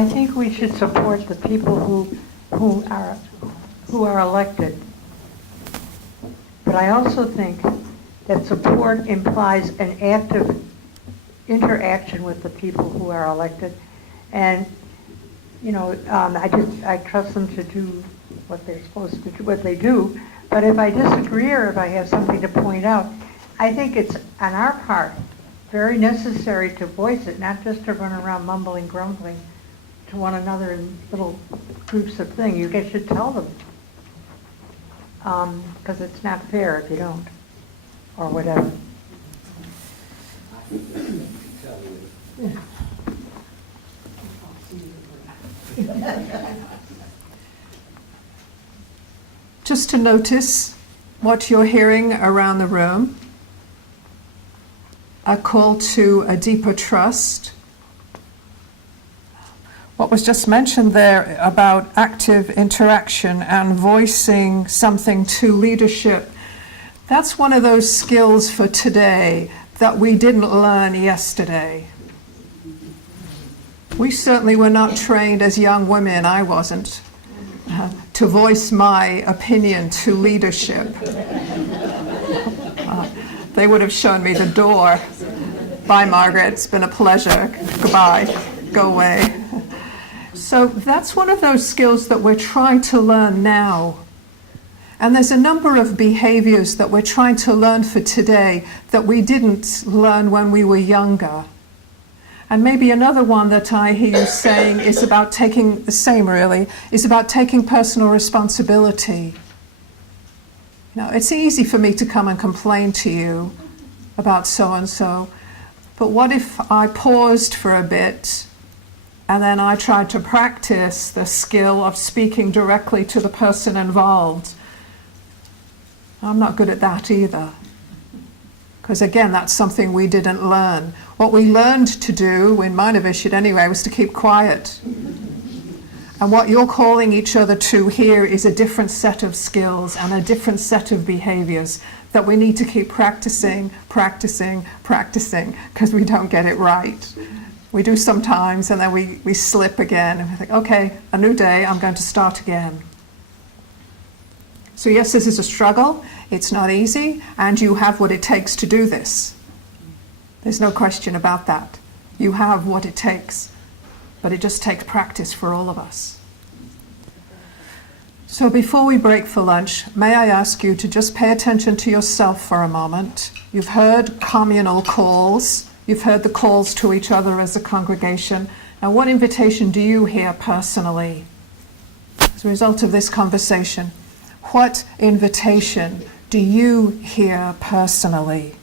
I think we should support the people who are elected. But I also think that support implies an active interaction with the people who are elected. And, you know, I trust them to do what they're supposed to do, what they do. But if I disagree or if I have something to point out, I think it's on our part very necessary to voice it, not just to run around mumbling, grumbling to one another in little groups of things. You guys should tell them. Because it's not fair if you don't, or whatever. Just to notice what you're hearing around the room. A call to a deeper trust. What was just mentioned there about active interaction and voicing something to leadership, that's one of those skills for today that we didn't learn yesterday. We certainly were not trained as young women, I wasn't, to voice my opinion to leadership. They would have shown me the door. Bye, Margaret, it's been a pleasure. Goodbye, go away. So that's one of those skills that we're trying to learn now. And there's a number of behaviors that we're trying to learn for today that we didn't learn when we were younger. And maybe another one that I hear you saying is about taking, the same really, is about taking personal responsibility. You know, it's easy for me to come and complain to you about so-and-so, but what if I paused for a bit and then I tried to practice the skill of speaking directly to the person involved? I'm not good at that either. Because again, that's something we didn't learn. What we learned to do, in minor vision anyway, was to keep quiet. And what you're calling each other to here is a different set of skills and a different set of behaviors that we need to keep practicing, because we don't get it right. We do sometimes, and then we slip again, and we think, okay, a new day, I'm going to start again. So yes, this is a struggle. It's not easy, and you have what it takes to do this. There's no question about that. You have what it takes, but it just takes practice for all of us. So before we break for lunch, may I ask you to just pay attention to yourself for a moment. You've heard communal calls. You've heard the calls to each other as a congregation. Now, what invitation do you hear personally as a result of this conversation? What invitation do you hear personally?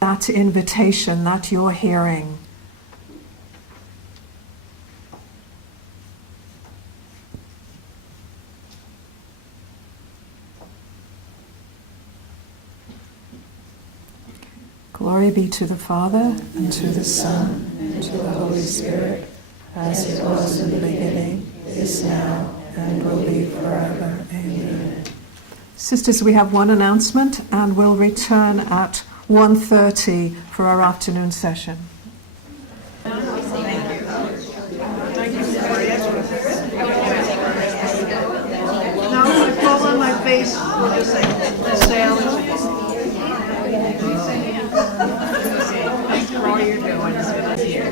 That invitation that you're hearing. Glory be to the Father, and to the Son, and to the Holy Spirit, as it was in the beginning, is now, and will be forever. Amen. Sisters, we have one announcement, and we'll return at 1:30 for our afternoon session. Now, if I fall on my face, we'll just say all you're doing is here.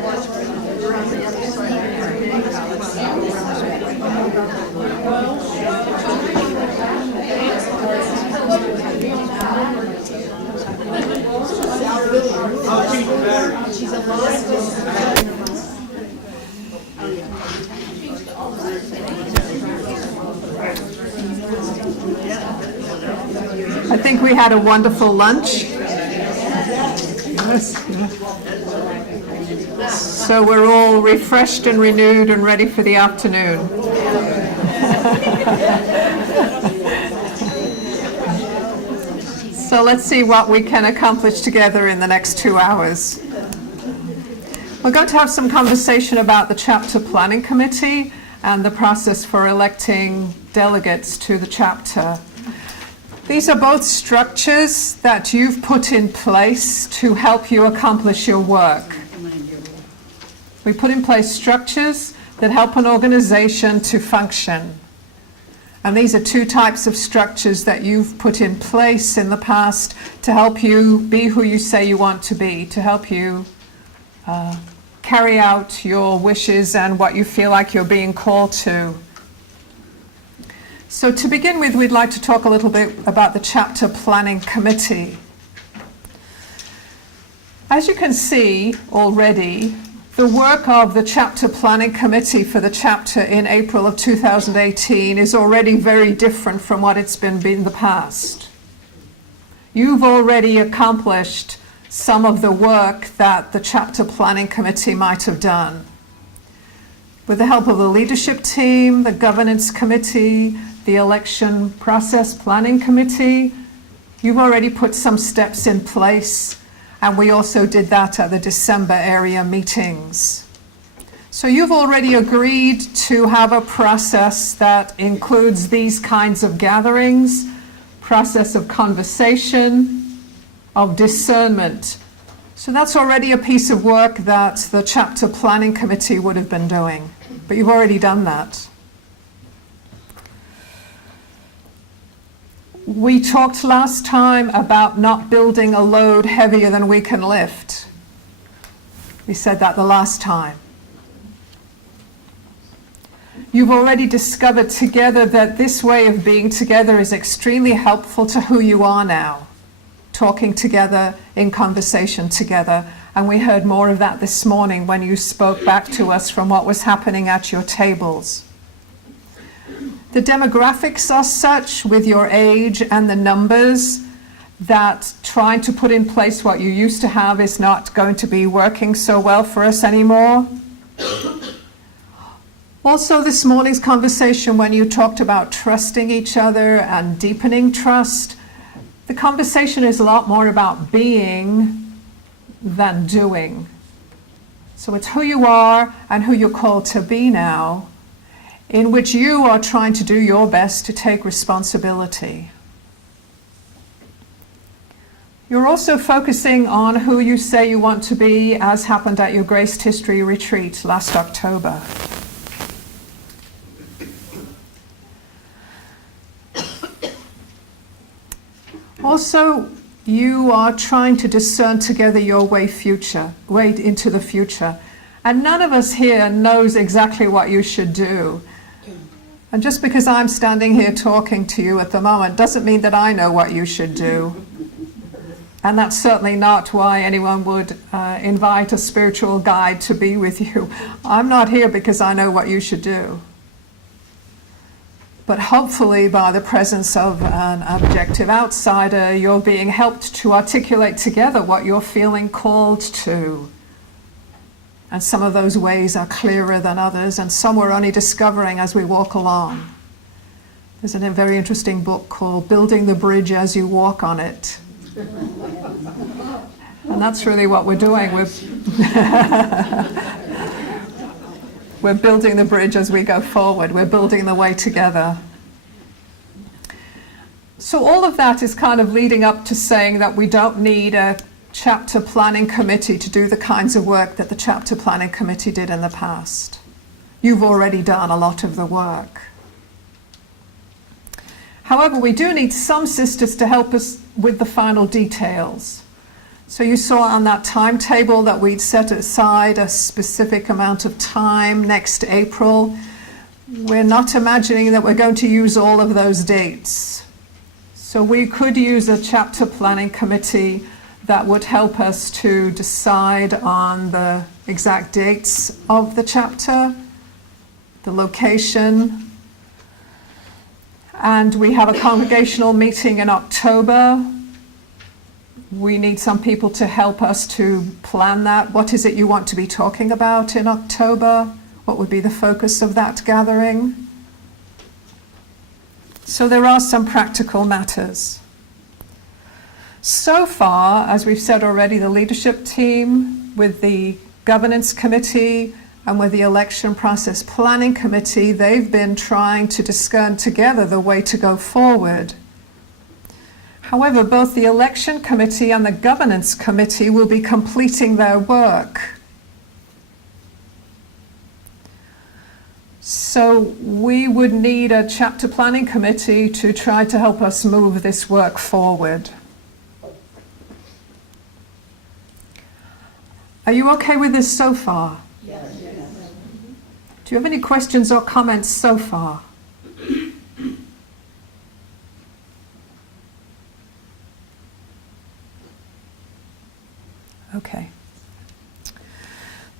I think we had a wonderful lunch. Yes. So we're all refreshed and renewed and ready for the afternoon. So let's see what we can accomplish together in the next 2 hours. We're going to have some conversation about the chapter planning committee and the process for electing delegates to the chapter. These are both structures that you've put in place to help you accomplish your work. We put in place structures that help an organization to function. And these are two types of structures that you've put in place in the past to help you be who you say you want to be, to help you carry out your wishes and what you feel like you're being called to. So to begin with, we'd like to talk a little bit about the Chapter Planning Committee. As you can see already, the work of the Chapter Planning Committee for the chapter in April of 2018 is already very different from what it's been in the past. You've already accomplished some of the work that the Chapter Planning Committee might have done. With the help of the leadership team, the governance committee, the election process planning committee, you've already put some steps in place. And we also did that at the December area meetings. So you've already agreed to have a process that includes these kinds of gatherings, process of conversation, of discernment. So that's already a piece of work that the Chapter Planning Committee would have been doing. But you've already done that. We talked last time about not building a load heavier than we can lift. We said that the last time. You've already discovered together that this way of being together is extremely helpful to who you are now. Talking together, in conversation together. And we heard more of that this morning when you spoke back to us from what was happening at your tables. The demographics are such with your age and the numbers that trying to put in place what you used to have is not going to be working so well for us anymore. Also, this morning's conversation when you talked about trusting each other and deepening trust, the conversation is a lot more about being than doing. So it's who you are and who you're called to be now, in which you are trying to do your best to take responsibility. You're also focusing on who you say you want to be, as happened at your Graced History retreat last October. Also, you are trying to discern together your way into the future. And none of us here knows exactly what you should do. And just because I'm standing here talking to you at the moment doesn't mean that I know what you should do. And that's certainly not why anyone would invite a spiritual guide to be with you. I'm not here because I know what you should do. But hopefully by the presence of an objective outsider, you're being helped to articulate together what you're feeling called to. And some of those ways are clearer than others, and some we're only discovering as we walk along. There's a very interesting book called Building the Bridge as You Walk on It. And that's really what we're doing. We're building the bridge as we go forward. We're building the way together. So all of that is kind of leading up to saying that we don't need a chapter planning committee to do the kinds of work that the chapter planning committee did in the past. You've already done a lot of the work. However, we do need some sisters to help us with the final details. So you saw on that timetable that we'd set aside a specific amount of time next April. We're not imagining that we're going to use all of those dates. So we could use a chapter planning committee that would help us to decide on the exact dates of the chapter, the location. And we have a congregational meeting in October. We need some people to help us to plan that. What is it you want to be talking about in October? What would be the focus of that gathering? So there are some practical matters. So far, as we've said already, the leadership team with the governance committee and with the election process planning committee, they've been trying to discern together the way to go forward. However, both the election committee and the governance committee will be completing their work. So we would need a chapter planning committee to try to help us move this work forward. Are you okay with this so far? Yes. Do you have any questions or comments so far? Okay.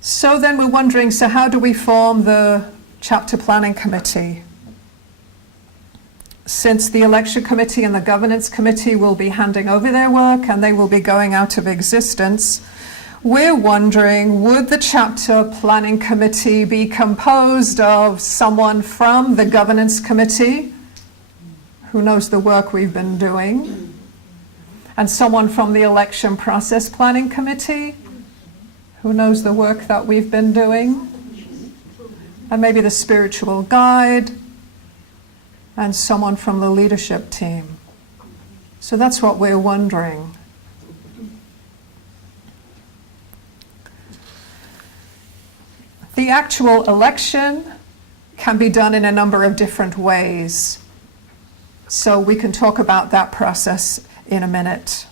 So then we're wondering, so how do we form the chapter planning committee? Since the election committee and the governance committee will be handing over their work and they will be going out of existence, we're wondering, would the chapter planning committee be composed of someone from the governance committee, who knows the work we've been doing, and someone from the election process planning committee, who knows the work that we've been doing, and maybe the spiritual guide, and someone from the leadership team. So that's what we're wondering. The actual election can be done in a number of different ways. So we can talk about that process in a minute.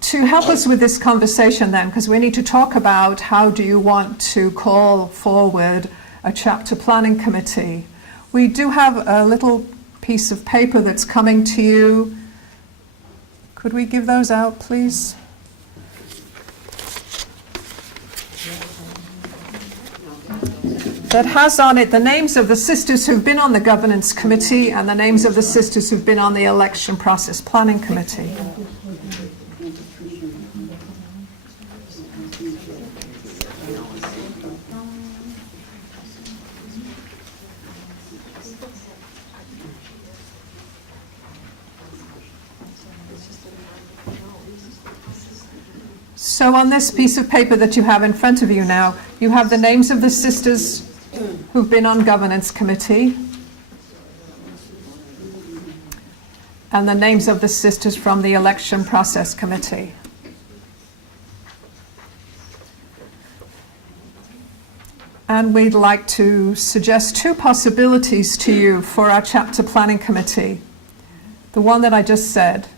To help us with this conversation then, because we need to talk about how do you want to call forward a chapter planning committee. We do have a little piece of paper that's coming to you. Could we give those out, please? That has on it the names of the sisters who've been on the governance committee and the names of the sisters who've been on the election process planning committee. So on this piece of paper that you have in front of you now, you have the names of the sisters who've been on governance committee and the names of the sisters from the election process committee. And we'd like to suggest two possibilities to you for our chapter planning committee. The one that I just said.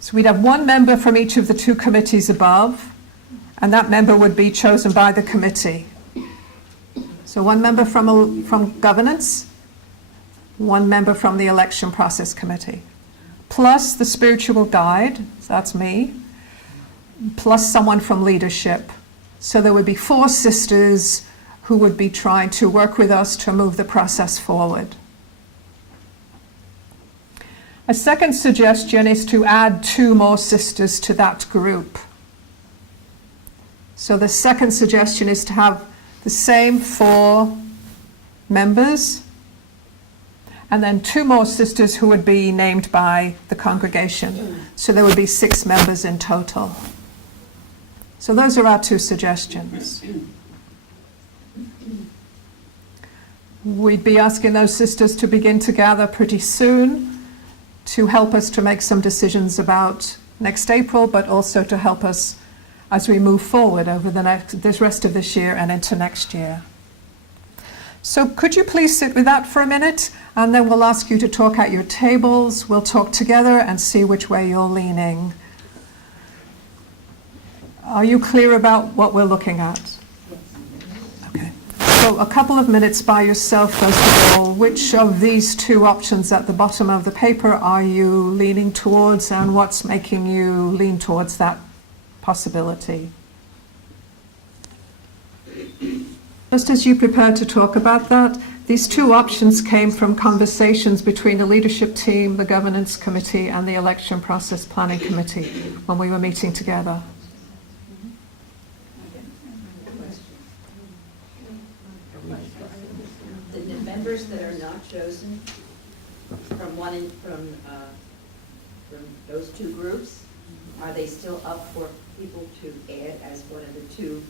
So we'd have one member from each of the two committees above, and that member would be chosen by the committee. So one member from governance, one member from the election process committee, plus the spiritual guide, so that's me, plus someone from leadership. So there would be 4 sisters who would be trying to work with us to move the process forward. A second suggestion is to add 2 more sisters to that group. So the second suggestion is to have the same 4 members and then 2 more sisters who would be named by the congregation. So there would be 6 members in total. So those are our 2 suggestions. We'd be asking those sisters to begin to gather pretty soon to help us to make some decisions about next April, but also to help us as we move forward over this rest of this year and into next year. So could you please sit with that for a minute, and then we'll ask you to talk at your tables. We'll talk together and see which way you're leaning. Are you clear about what we're looking at? Okay. So a couple of minutes by yourself, first of all. Which of these 2 options at the bottom of the paper are you leaning towards, and what's making you lean towards that possibility? Just as you prepare to talk about that, these 2 options came from conversations between the leadership team, the governance committee, and the election process planning committee when we were meeting together. The members that are not chosen from those 2 groups, are they still up for people to add as one of the 2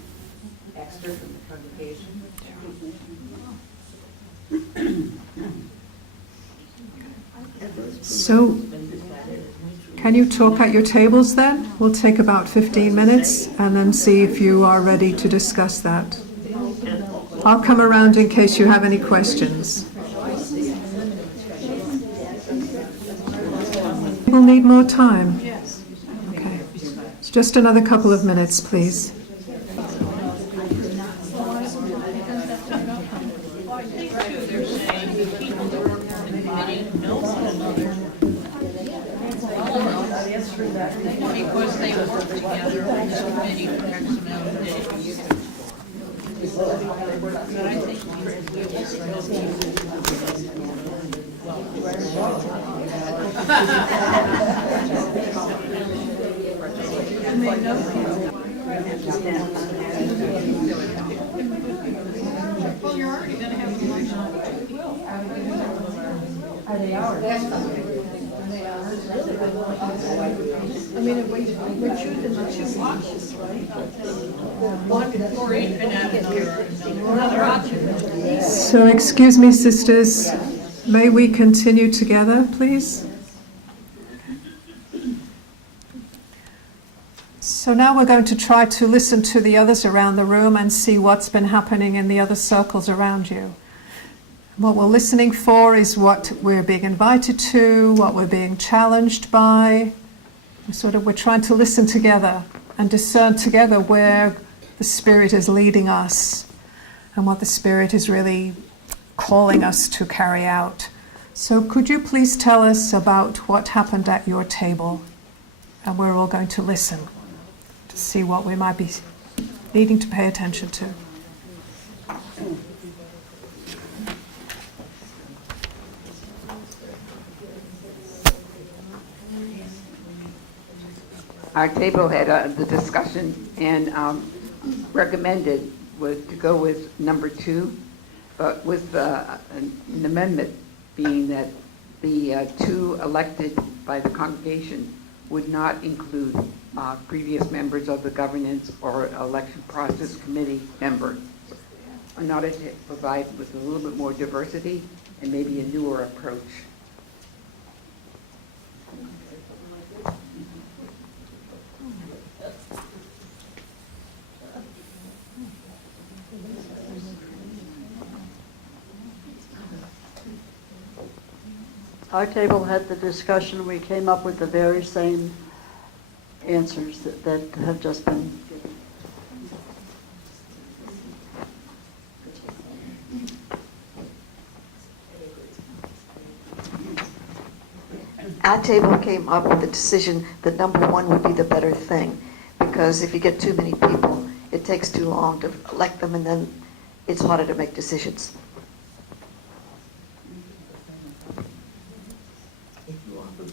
extra from the congregation? So Can you talk at your tables then? We'll take about 15 minutes and then see if you are ready to discuss that. I'll come around in case you have any questions. We'll need more time. Okay. It's just another couple of minutes, please. Because they work together on the committee for X amount of days. But I think we will Well, you're already going to have an election. Are they ours? I mean, we're choosing the two options, right? One or you can have another option. So, excuse me, sisters, may we continue together, please? So now we're going to try to listen to the others around the room and see what's been happening in the other circles around you. What we're listening for is what we're being invited to, what we're being challenged by. We're trying to listen together and discern together where the Spirit is leading us and what the Spirit is really calling us to carry out. So could you please tell us about what happened at your table? And we're all going to listen to see what we might be needing to pay attention to. Our table had the discussion and recommended was to go with number 2, but with an amendment being that the 2 elected by the congregation would not include previous members of the governance or election process committee members, in order to provide with a little bit more diversity and maybe a newer approach. Our table had the discussion, we came up with the very same answers that have just been given. Our table came up with the decision that number 1 would be the better thing, because if you get too many people, it takes too long to elect them, and then it's harder to make decisions.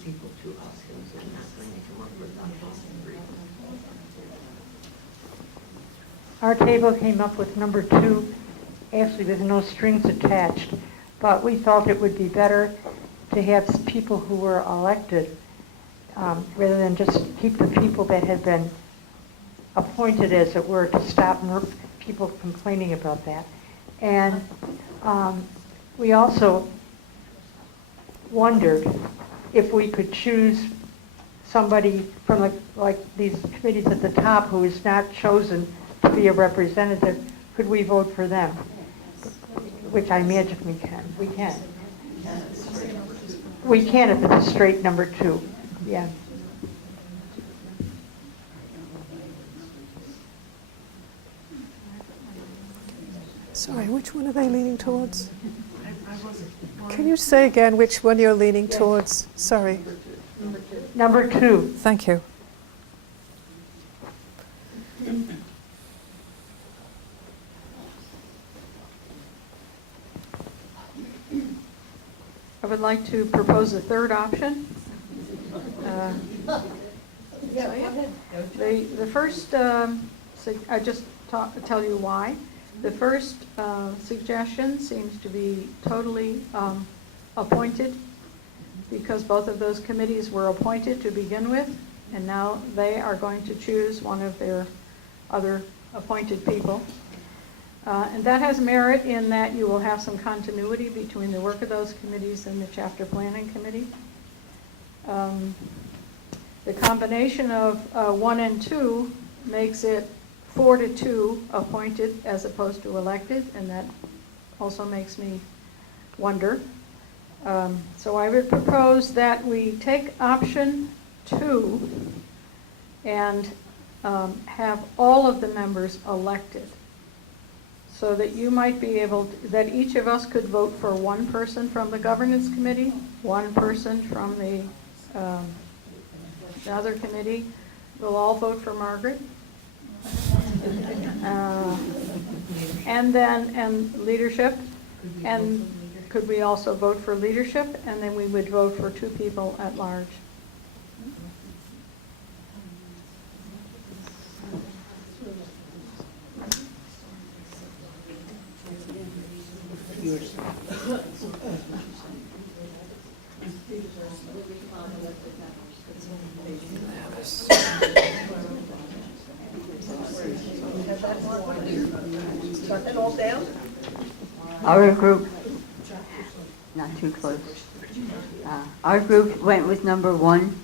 People to us, they're not going to come up with Our table came up with number 2, actually with no strings attached, but we felt it would be better to have people who were elected rather than just keep the people that had been appointed, as it were, to stop people complaining about that. And we also wondered if we could choose somebody from like these committees at the top who is not chosen to be a representative, could we vote for them? Which I imagine we can. We can. We can if it's a straight number 2. Yeah. Sorry, which one are they leaning towards? Can you say again which one you're leaning towards? Sorry. Number 2. Thank you. I would like to propose a third option. The first, I just tell you why. The first suggestion seems to be totally appointed, because both of those committees were appointed to begin with, and now they are going to choose one of their other appointed people. And that has merit in that you will have some continuity between the work of those committees and the chapter planning committee. The combination of 1 and 2 makes it 4-2 appointed as opposed to elected, and that also makes me wonder. So I would propose that we take option 2 and have all of the members elected, so that you might be able that each of us could vote for one person from the governance committee, one person from the other committee. We'll all vote for Margaret. And leadership. And could we also vote for leadership? And then we would vote for 2 people at large. Our group, not too close. Our group went with number 1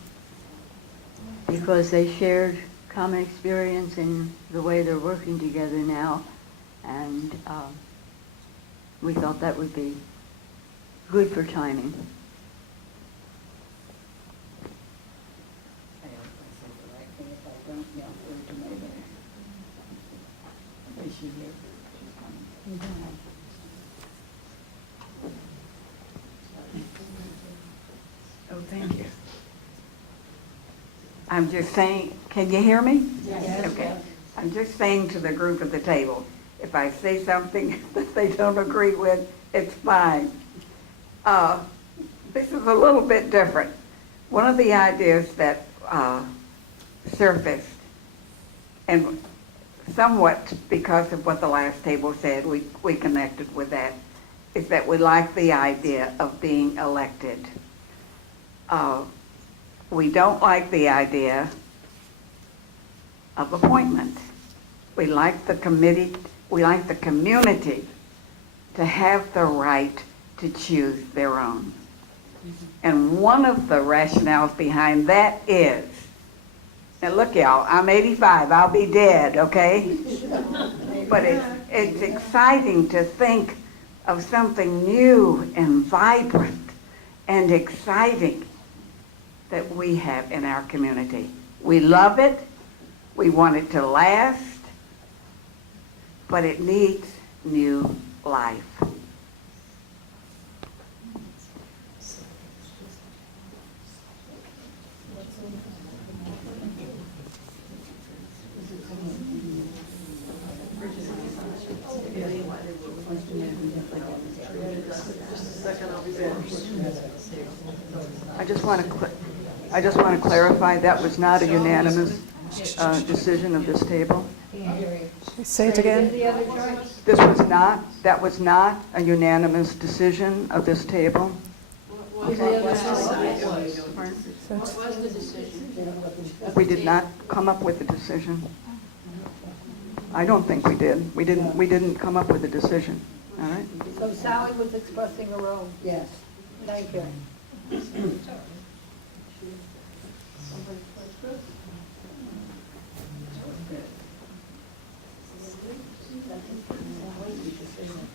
because they shared common experience in the way they're working together now, and we thought that would be good for timing. Oh, thank you. I'm just saying, can you hear me? Yes. Okay. I'm just saying to the group at the table, if I say something that they don't agree with, it's fine. This is a little bit different. One of the ideas that surfaced, and somewhat because of what the last table said, we connected with that, is that we like the idea of being elected. We don't like the idea of appointment. We like the committee, we like the community to have the right to choose their own. And one of the rationales behind that is, now look y'all, I'm 85, I'll be dead, okay? But it's exciting to think of something new and vibrant and exciting that we have in our community. We love it, we want it to last, but it needs new life. I just want to clarify, that was not a unanimous decision of this table. Say it again. That was not a unanimous decision of this table. What was the decision? We did not come up with a decision. I don't think we did. We didn't come up with a decision, all right? So Sally was expressing her own. Yes. Thank you.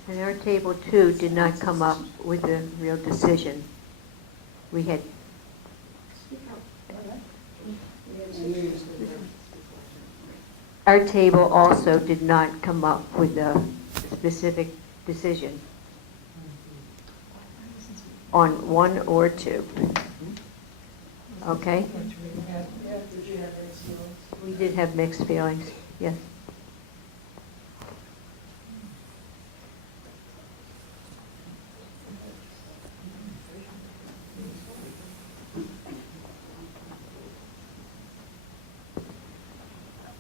And our table 2 did not come up with a real decision. We had our table also did not come up with a specific decision on 1 or 2. Okay? We did have mixed feelings, yes.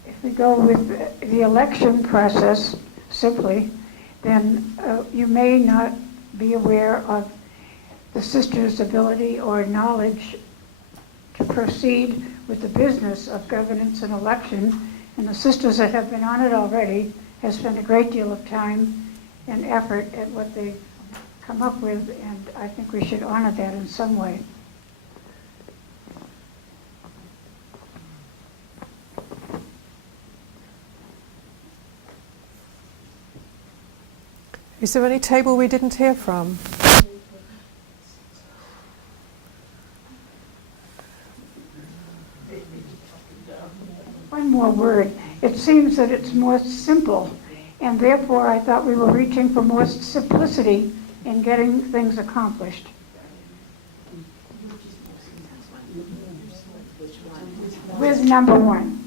If we go with the election process simply, then you may not be aware of the sisters' ability or knowledge to proceed with the business of governance and election. And the sisters that have been on it already have spent a great deal of time and effort at what they've come up with, and I think we should honor that in some way. Is there any table we didn't hear from? One more word. It seems that it's more simple, and therefore I thought we were reaching for more simplicity in getting things accomplished. With number one.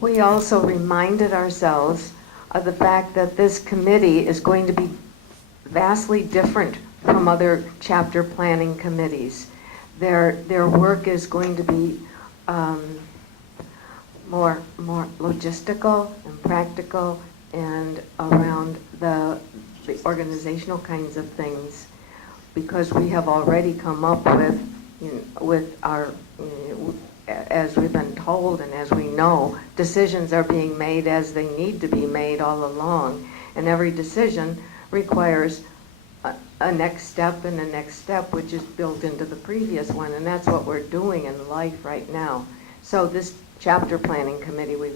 We also reminded ourselves of the fact that this committee is going to be vastly different from other chapter planning committees. Their work is going to be more logistical and practical and around the organizational kinds of things, because we have already come up with our, as we've been told and as we know, decisions are being made as they need to be made all along, and every decision requires a next step and a next step, which is built into the previous one, and that's what we're doing in life right now. So this chapter planning committee, we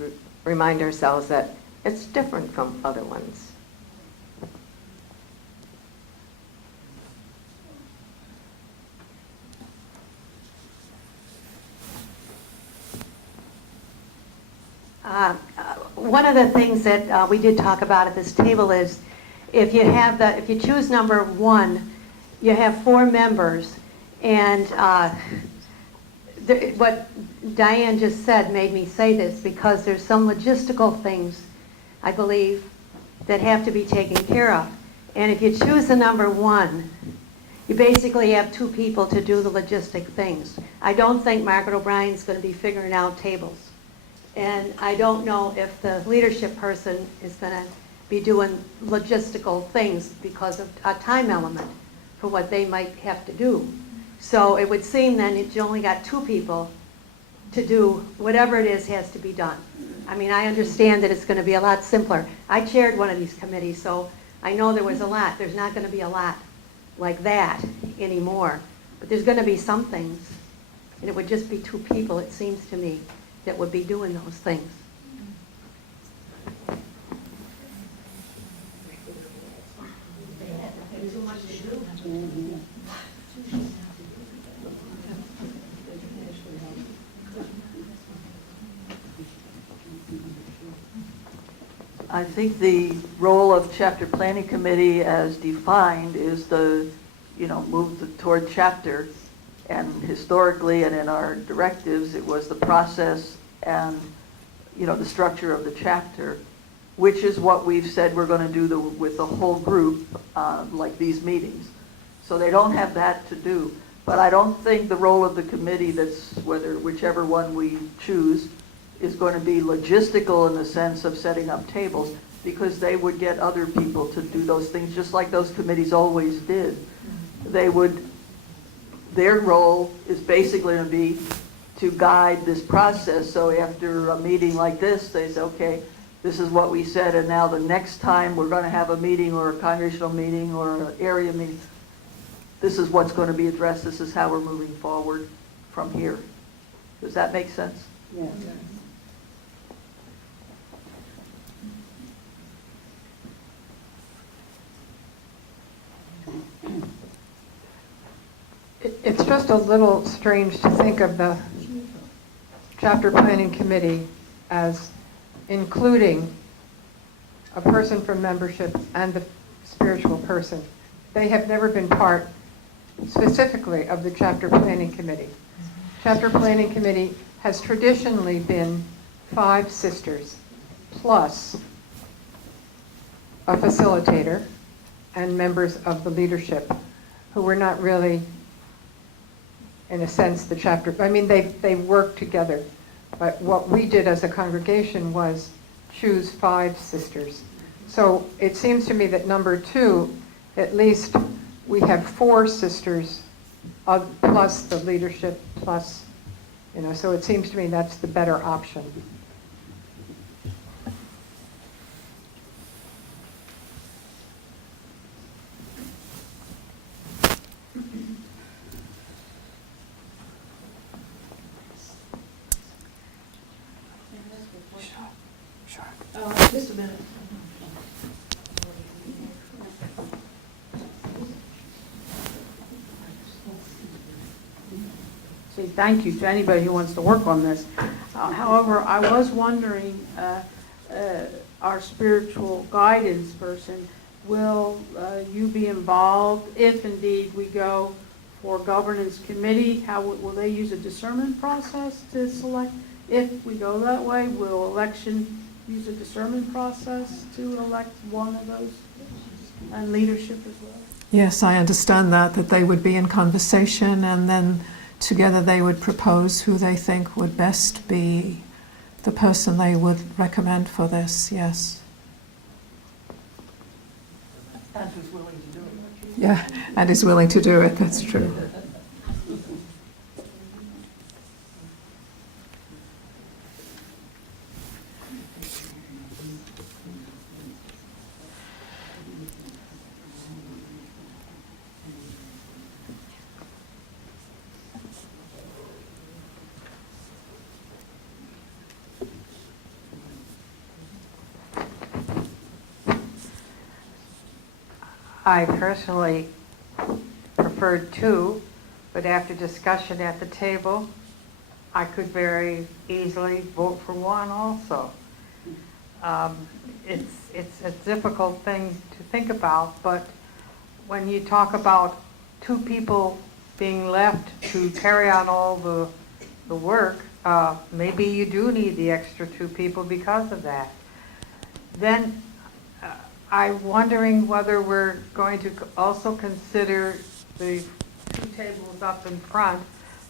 remind ourselves that it's different from other ones. One of the things that we did talk about at this table is if you choose number one, you have 4 members, and what Diane just said made me say this because there's some logistical things, I believe, that have to be taken care of. And if you choose the number one, you basically have 2 people to do the logistic things. I don't think Margaret O'Brien's going to be figuring out tables. And I don't know if the leadership person is going to be doing logistical things because of a time element for what they might have to do. So it would seem then that you only got 2 people to do whatever it is has to be done. I mean, I understand that it's going to be a lot simpler. I chaired one of these committees, so I know there was a lot. There's not going to be a lot like that anymore. But there's going to be some things, and it would just be 2 people, it seems to me, that would be doing those things. I think the role of chapter planning committee as defined is move toward chapter. And historically and in our directives, it was the process and, the structure of the chapter, which is what we've said we're going to do with the whole group, like these meetings. So they don't have that to do. But I don't think the role of the committee, whichever one we choose, is going to be logistical in the sense of setting up tables, because they would get other people to do those things, just like those committees always did. Their role is basically going to be to guide this process. So after a meeting like this, they say, okay, this is what we said, and now the next time we're going to have a meeting or a congregational meeting or an area meeting, this is what's going to be addressed. This is how we're moving forward from here. Does that make sense? Yeah. It's just a little strange to think of the chapter planning committee as including a person from membership and the spiritual person. They have never been part specifically of the chapter planning committee. Chapter planning committee has traditionally been 5 sisters plus a facilitator and members of the leadership who were not really, in a sense, the chapter. I mean, they work together. But what we did as a congregation was choose 5 sisters. So it seems to me that number 2, at least we have 4 sisters plus the leadership plus, so it seems to me that's the better option. Just a minute. Say thank you to anybody who wants to work on this. However, I was wondering, our spiritual guidance person, will you be involved if indeed we go for governance committee? How will they use a discernment process to select? If we go that way, will election use a discernment process to elect one of those, and leadership as well? Yes, I understand that they would be in conversation, and then together they would propose who they think would best be the person they would recommend for this, yes. And who's willing to do it. Yeah, and is willing to do it, that's true. I personally preferred two, but after discussion at the table, I could very easily vote for one also. It's a difficult thing to think about, but when you talk about two people being left to carry out all the work, maybe you do need the extra two people because of that. Then I'm wondering whether we're going to also consider the two tables up in front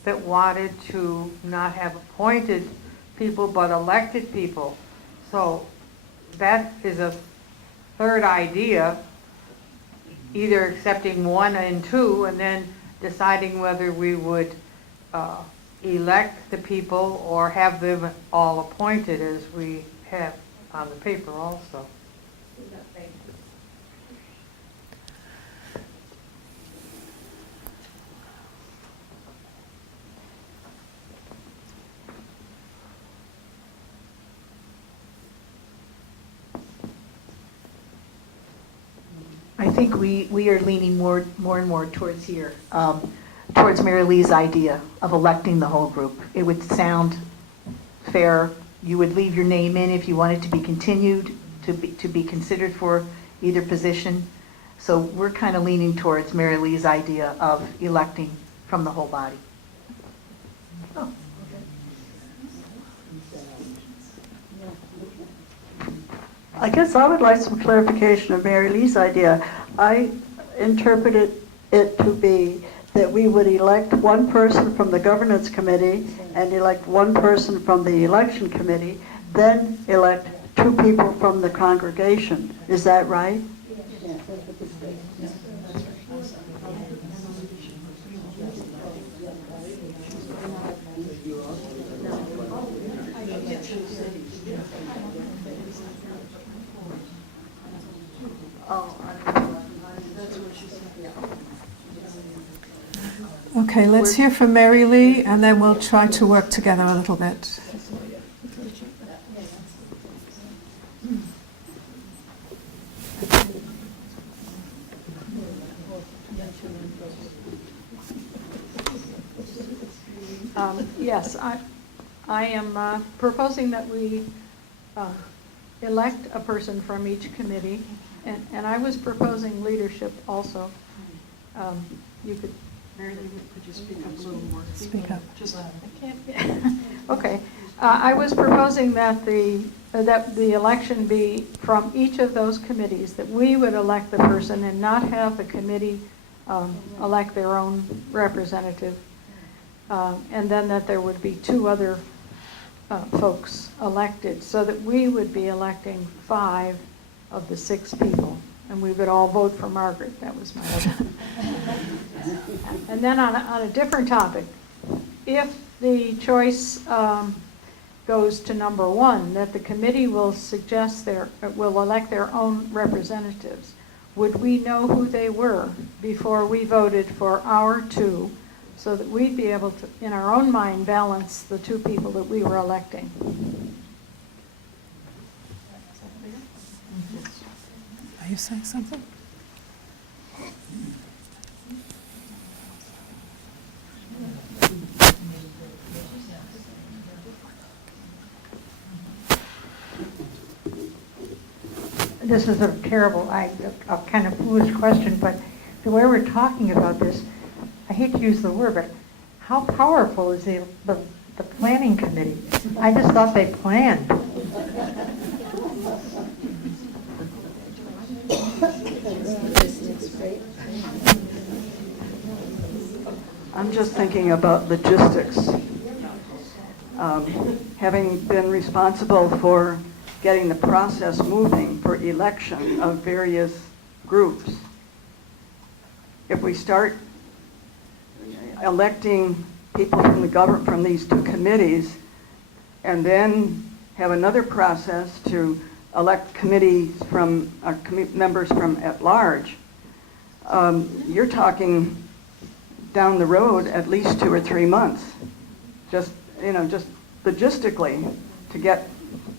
that wanted to not have appointed people but elected people. So that is a third idea, either accepting one and two and then deciding whether we would elect the people or have them all appointed as we have on the paper also. I think we are leaning more and more towards here, towards Mary Lee's idea of electing the whole group. It would sound fair. You would leave your name in if you wanted to be continued, to be considered for either position. So we're kind of leaning towards Mary Lee's idea of electing from the whole body. Oh, I guess I would like some clarification of Mary Lee's idea. I interpreted it to be that we would elect one person from the governance committee and elect one person from the election committee, then elect two people from the congregation. Is that right? Okay, let's hear from Mary Lee, and then we'll try to work together a little bit. Yes, I am proposing that we elect a person from each committee, and I was proposing leadership also. You could, Mary Lee, could you speak up a little more? Speak up. Just I can't. Okay, I was proposing that the election be from each of those committees, that we would elect the person and not have the committee elect their own representative. And then that there would be two other folks elected, so that we would be electing 5 of the 6 people, and we would all vote for Margaret. That was my other. And then on a different topic, if the choice goes to number 1, that the committee will elect their own representatives, would we know who they were before we voted for our 2? So that we'd be able to, in our own mind, balance the 2 people that we were electing. you saying something? This is a terrible, a kind of foolish question, but the way we're talking about this, I hate to use the word, but how powerful is the planning committee? I just thought they planned. I'm just thinking about logistics. Having been responsible for getting the process moving for election of various groups, if we start electing people from the government, from these two committees, and then have another process to elect committees from, members from at large, you're talking down the road at least 2 or 3 months, just logistically, to get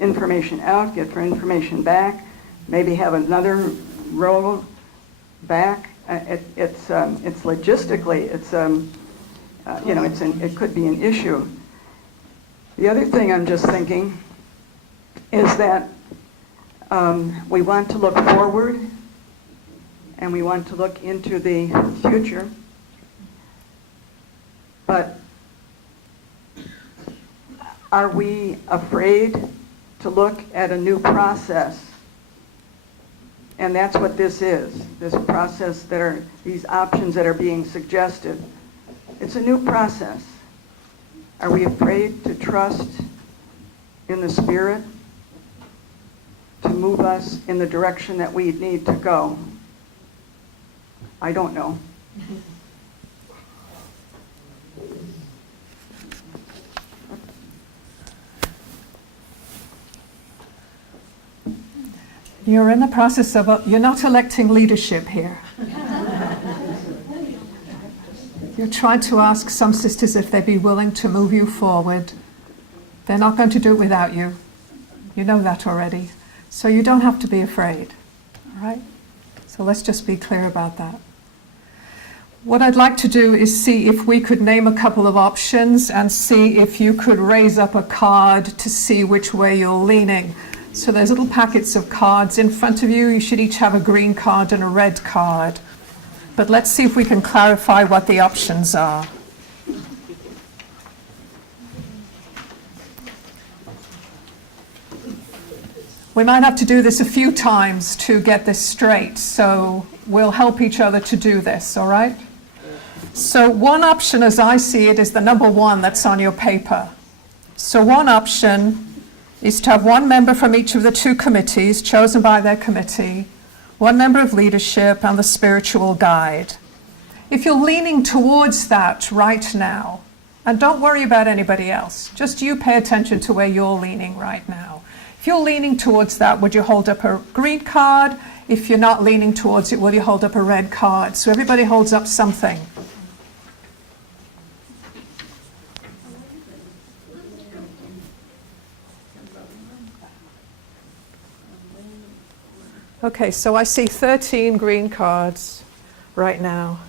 information out, get information back, maybe have another roll back. It's logistically, it could be an issue. The other thing I'm just thinking is that we want to look forward and we want to look into the future, but are we afraid to look at a new process? And that's what this is, this process that are, these options that are being suggested. It's a new process. Are we afraid to trust in the Spirit to move us in the direction that we need to go? I don't know. You're in the process of, you're not electing leadership here. You're trying to ask some sisters if they'd be willing to move you forward. They're not going to do it without you. You know that already. So you don't have to be afraid. All right? So let's just be clear about that. What I'd like to do is see if we could name a couple of options and see if you could raise up a card to see which way you're leaning. So there's little packets of cards in front of you. You should each have a green card and a red card. But let's see if we can clarify what the options are. We might have to do this a few times to get this straight, so we'll help each other to do this, all right? So one option, as I see it, is the number 1 that's on your paper. So one option is to have one member from each of the 2 committees chosen by their committee, one member of leadership, and the spiritual guide. If you're leaning towards that right now, and don't worry about anybody else, just you pay attention to where you're leaning right now. If you're leaning towards that, would you hold up a green card? If you're not leaning towards it, will you hold up a red card? So everybody holds up something. Okay, so I see 13 green cards right now.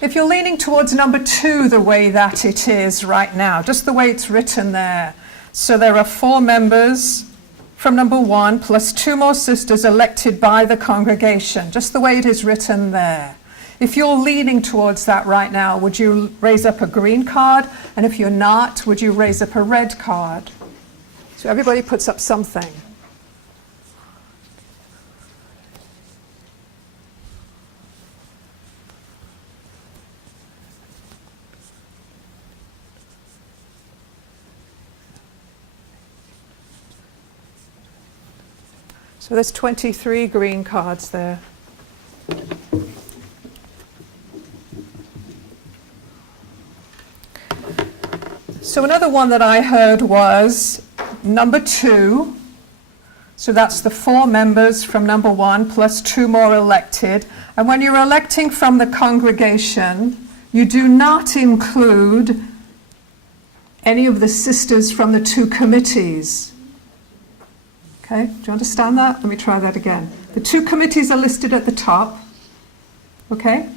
If you're leaning towards number 2 the way that it is right now, just the way it's written there, so there are 4 members from number 1 plus 2 more sisters elected by the congregation, just the way it is written there. If you're leaning towards that right now, would you raise up a green card? And if you're not, would you raise up a red card? So everybody puts up something. So there's 23 green cards there. So another one that I heard was number 2. So that's the 4 members from number 1 plus 2 more elected. And when you're electing from the congregation, you do not include any of the sisters from the 2 committees. Okay, do you understand that? Let me try that again. The two committees are listed at the top. Okay?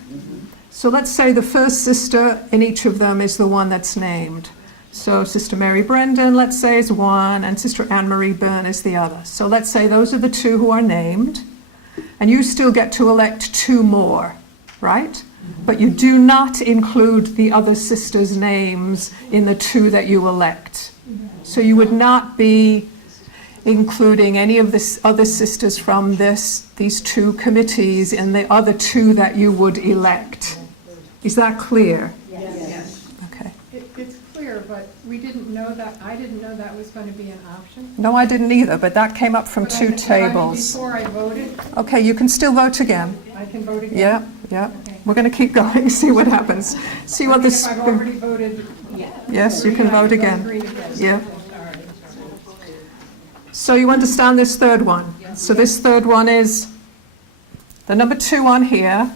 So let's say the first sister in each of them is the one that's named. So Sister Mary Brendan, let's say, is one, and Sister Anne-Marie Byrne is the other. So let's say those are the two who are named, and you still get to elect two more, right? But you do not include the other sisters' names in the two that you elect. So you would not be including any of the other sisters from these two committees in the other two that you would elect. Is that clear? Yes. Okay. It's clear, but we didn't know that, I didn't know that was going to be an option. No, I didn't either, but that came up from two tables. Before I voted, Okay, you can still vote again. I can vote again? Yeah, yeah. We're going to keep going, see what happens. See what this... If I've already voted. Yes, you can vote again. Green again. Yeah. So you understand this third one? So this third one is the number 2 on here,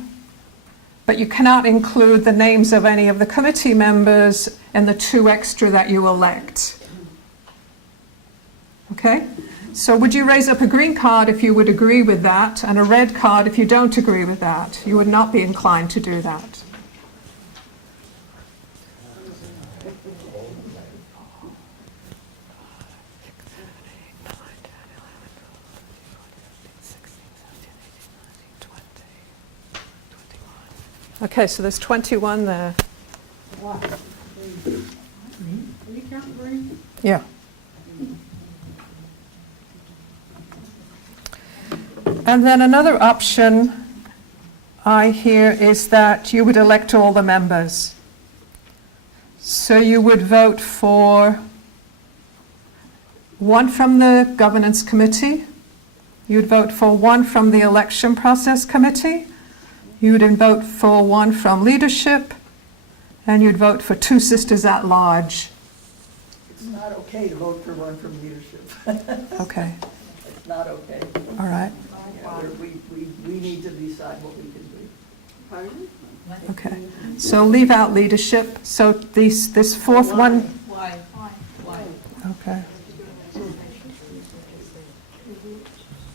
but you cannot include the names of any of the committee members in the 2 extra that you elect. Okay? So would you raise up a green card if you would agree with that, and a red card if you don't agree with that? You would not be inclined to do that. Okay, so there's 21 there. What? Green. Are you counting green? Yeah. And then another option I hear is that you would elect all the members. So you would vote for 1 from the governance committee, you'd vote for 1 from the election process committee, you would vote for 1 from leadership, and you'd vote for 2 sisters at large. It's not okay to vote for 1 from leadership. Okay. It's not okay. All right. Yeah, we need to decide what we can do. Pardon? Okay. So leave out leadership. So this fourth one. Why? Okay.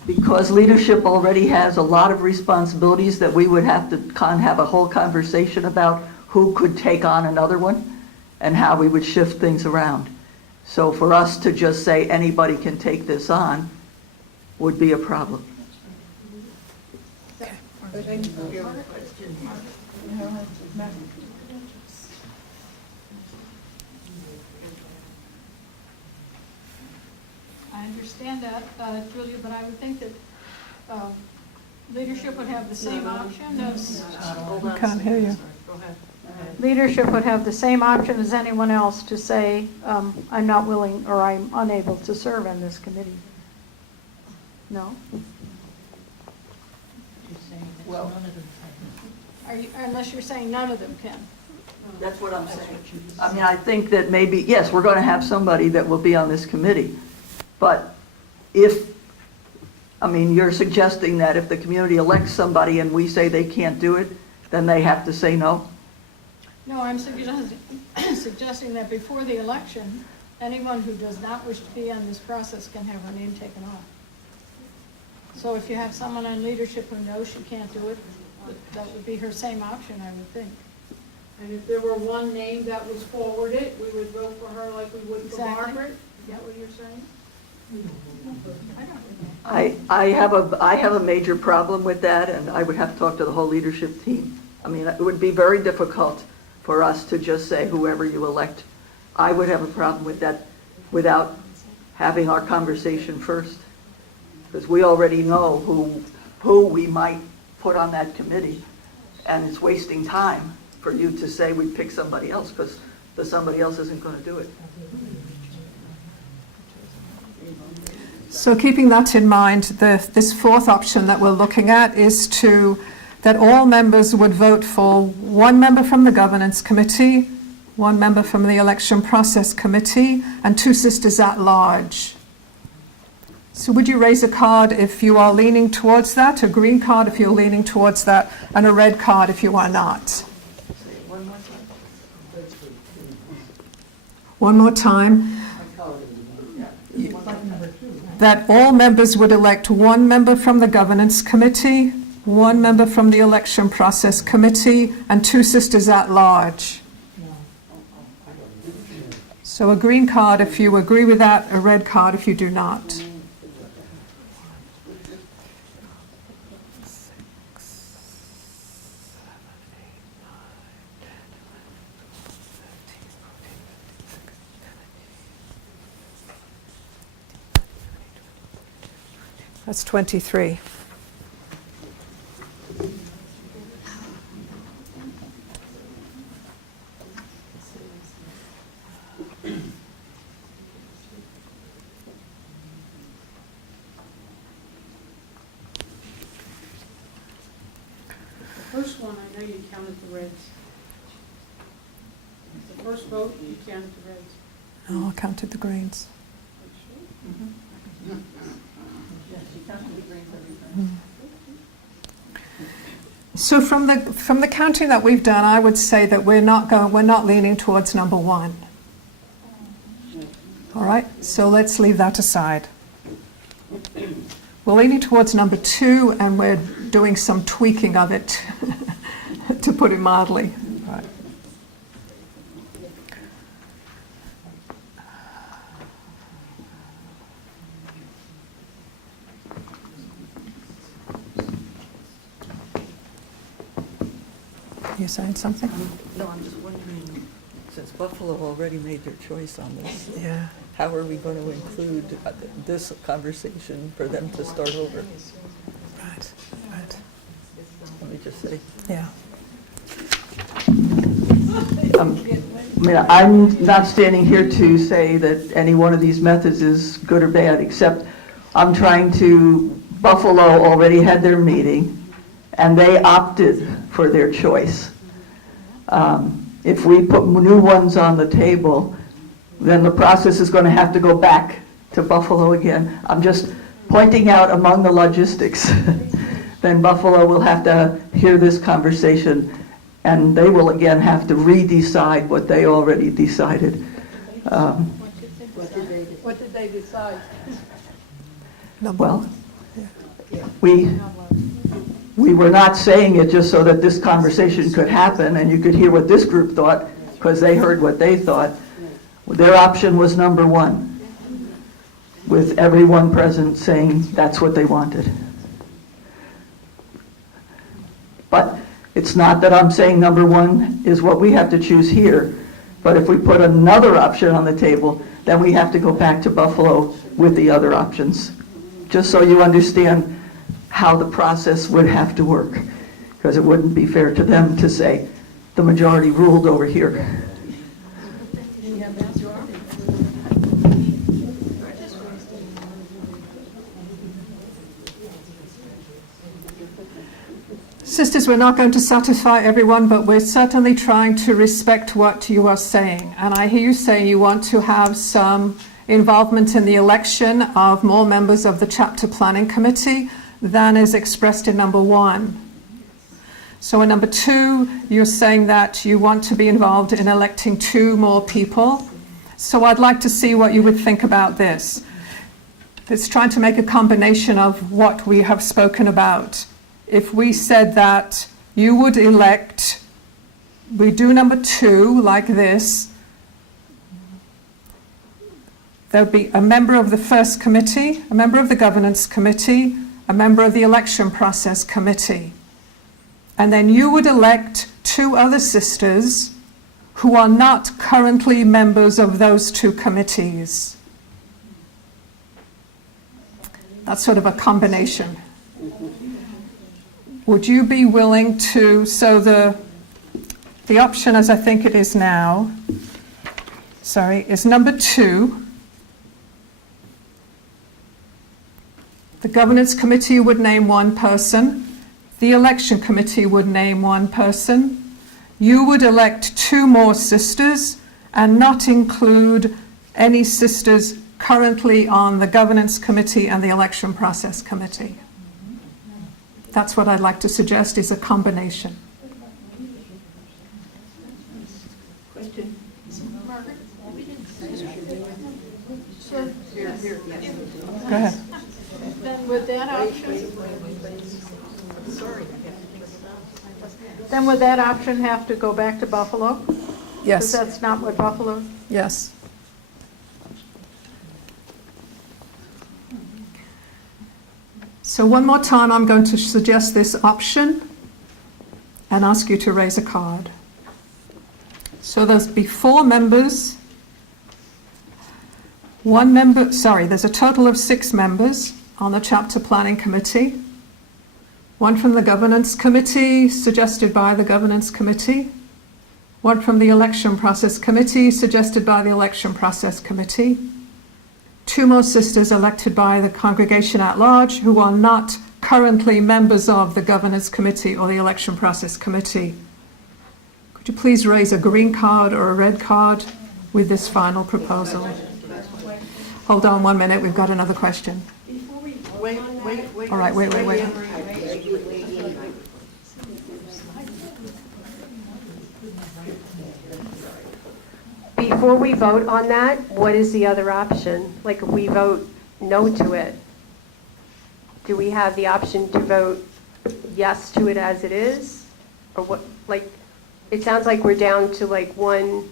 Because leadership already has a lot of responsibilities that we would have to have a whole conversation about who could take on another one and how we would shift things around. So for us to just say anybody can take this on would be a problem. I understand that, Julia, but I would think that leadership would have the same option as... I can't hear you. Go ahead. Leadership would have the same option as anyone else to say, I'm not willing or I'm unable to serve on this committee. No? Well, Unless you're saying none of them can. that's what I'm saying. I mean, I think that maybe, yes, we're going to have somebody that will be on this committee. But you're suggesting that if the community elects somebody and we say they can't do it, then they have to say no? No, I'm suggesting that before the election, anyone who does not wish to be on this process can have her name taken off. So if you have someone on leadership who knows she can't do it, that would be her same option, I would think. And if there were one name that was forwarded, we would vote for her like we would for Exactly. Margaret? Is that what you're saying? I have a major problem with that, and I would have to talk to the whole leadership team. I mean, it would be very difficult for us to just say whoever you elect. I would have a problem with that without having our conversation first, because we already know who we might put on that committee, and it's wasting time for you to say we pick somebody else, because the somebody else isn't going to do it. So keeping that in mind, this fourth option that we're looking at is that all members would vote for 1 member from the governance committee, 1 member from the election process committee, and 2 sisters at large. So would you raise a card if you are leaning towards that, a green card if you're leaning towards that, and a red card if you are not? One more time. that all members would elect one member from the governance committee, one member from the election process committee, and 2 sisters at large. So a green card if you agree with that, a red card if you do not. That's 23. The first one, I know you counted the reds. The first vote, you counted the reds. Oh, I counted the greens. So from the counting that we've done, I would say that we're not leaning towards number 1. All right, so let's leave that aside. We're leaning towards number 2, and we're doing some tweaking of it, to put it mildly. Right. You saying something? No, I'm just wondering, since Buffalo already made their choice on this, Yeah. how are we going to include this conversation for them to start over? Right, right. Let me just say. Yeah. I mean, I'm not standing here to say that any one of these methods is good or bad, except I'm trying to, Buffalo already had their meeting, and they opted for their choice. If we put new ones on the table, then the process is going to have to go back to Buffalo again. I'm just pointing out among the logistics. Then Buffalo will have to hear this conversation, and they will again have to re-decide what they already decided. What did they decide? Well, we were not saying it just so that this conversation could happen and you could hear what this group thought, because they heard what they thought. Their option was number 1, with everyone present saying that's what they wanted. But it's not that I'm saying number 1 is what we have to choose here, but if we put another option on the table, then we have to go back to Buffalo with the other options, just so you understand how the process would have to work, because it wouldn't be fair to them to say the majority ruled over here. Sisters, we're not going to satisfy everyone, but we're certainly trying to respect what you are saying. And I hear you saying you want to have some involvement in the election of more members of the chapter planning committee than is expressed in number 1. So in number 2, you're saying that you want to be involved in electing 2 more people. So I'd like to see what you would think about this. It's trying to make a combination of what we have spoken about. If we said that you would elect, we do number 2 like this, there would be a member of the first committee, a member of the governance committee, a member of the election process committee. And then you would elect 2 other sisters who are not currently members of those 2 committees. That's sort of a combination. Would you be willing to, so the option as I think it is now, is number 2. The governance committee would name 1 person. The election committee would name 1 person. You would elect 2 more sisters and not include any sisters currently on the governance committee and the election process committee. That's what I'd like to suggest, is a combination. Question. Go ahead. Then would that option, then would that option have to go back to Buffalo? Yes. Because that's not what Buffalo, Yes. So one more time, I'm going to suggest this option and ask you to raise a card. So there's be 4 members. There's a total of 6 members on the chapter planning committee. 1 from the governance committee, suggested by the governance committee. 1 from the election process committee, suggested by the election process committee. 2 more sisters elected by the congregation at large who are not currently members of the governance committee or the election process committee. Could you please raise a green card or a red card with this final proposal? Hold on 1 minute, we've got another question. Wait. All right, wait. Before we vote on that, what is the other option? Like if we vote no to it, do we have the option to vote yes to it as it is? Or what, like, it sounds like we're down to like 1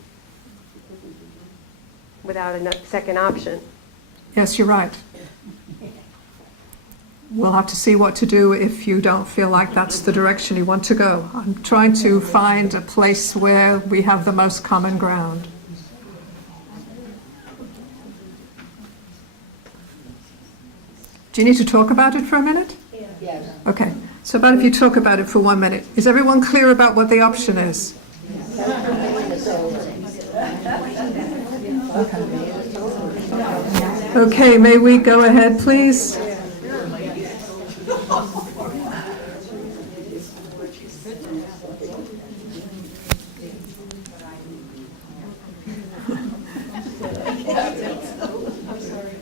without a second option. Yes, you're right. We'll have to see what to do if you don't feel like that's the direction you want to go. I'm trying to find a place where we have the most common ground. Do you need to talk about it for a minute? Yes. Okay. So about if you talk about it for 1 minute. Is everyone clear about what the option is? Okay, may we go ahead, please?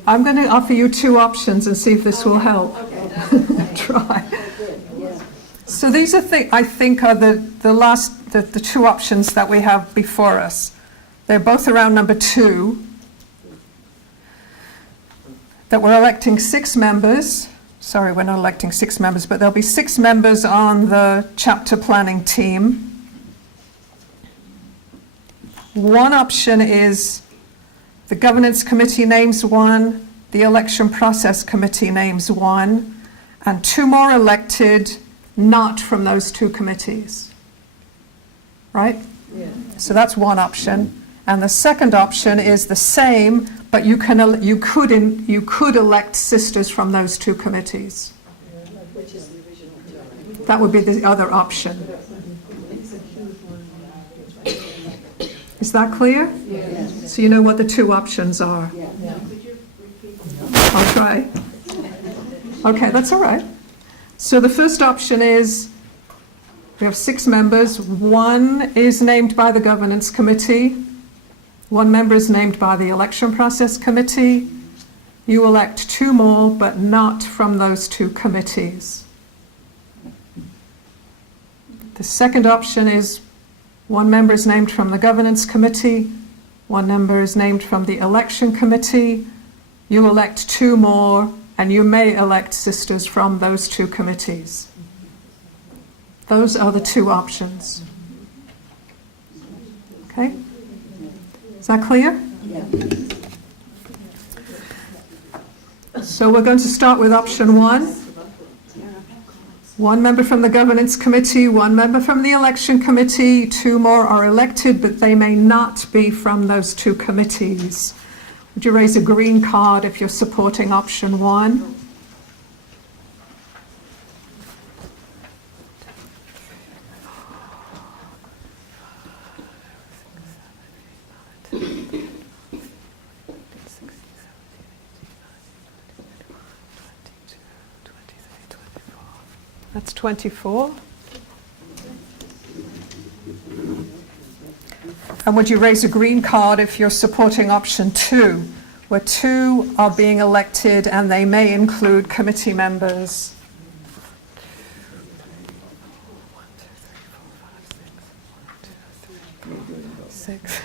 I'm going to offer you 2 options and see if this will help. Try. So these are, I think, are the 2 options that we have before us. They're both around number 2. That we're electing 6 members. Sorry, we're not electing 6 members, but there'll be 6 members on the chapter planning team. One option is the governance committee names 1, the election process committee names 1, and 2 more elected not from those 2 committees. Right? Yeah. So that's one option. And the second option is the same, but you could elect sisters from those 2 committees. Which is the original. That would be the other option. Is that clear? Yes. So you know what the 2 options are. Yeah. I'll try. Okay, that's all right. So the first option is we have 6 members. 1 is named by the governance committee. 1 member is named by the election process committee. You elect 2 more, but not from those 2 committees. The second option is 1 member is named from the governance committee. 1 member is named from the election committee. You elect 2 more, and you may elect sisters from those 2 committees. Those are the 2 options. Okay? Is that clear? Yeah. So we're going to start with option 1. 1 member from the governance committee, 1 member from the election committee, 2 more are elected, but they may not be from those 2 committees. Would you raise a green card if you're supporting option 1? That's 24. And would you raise a green card if you're supporting option 2, where 2 are being elected and they may include committee members? 6.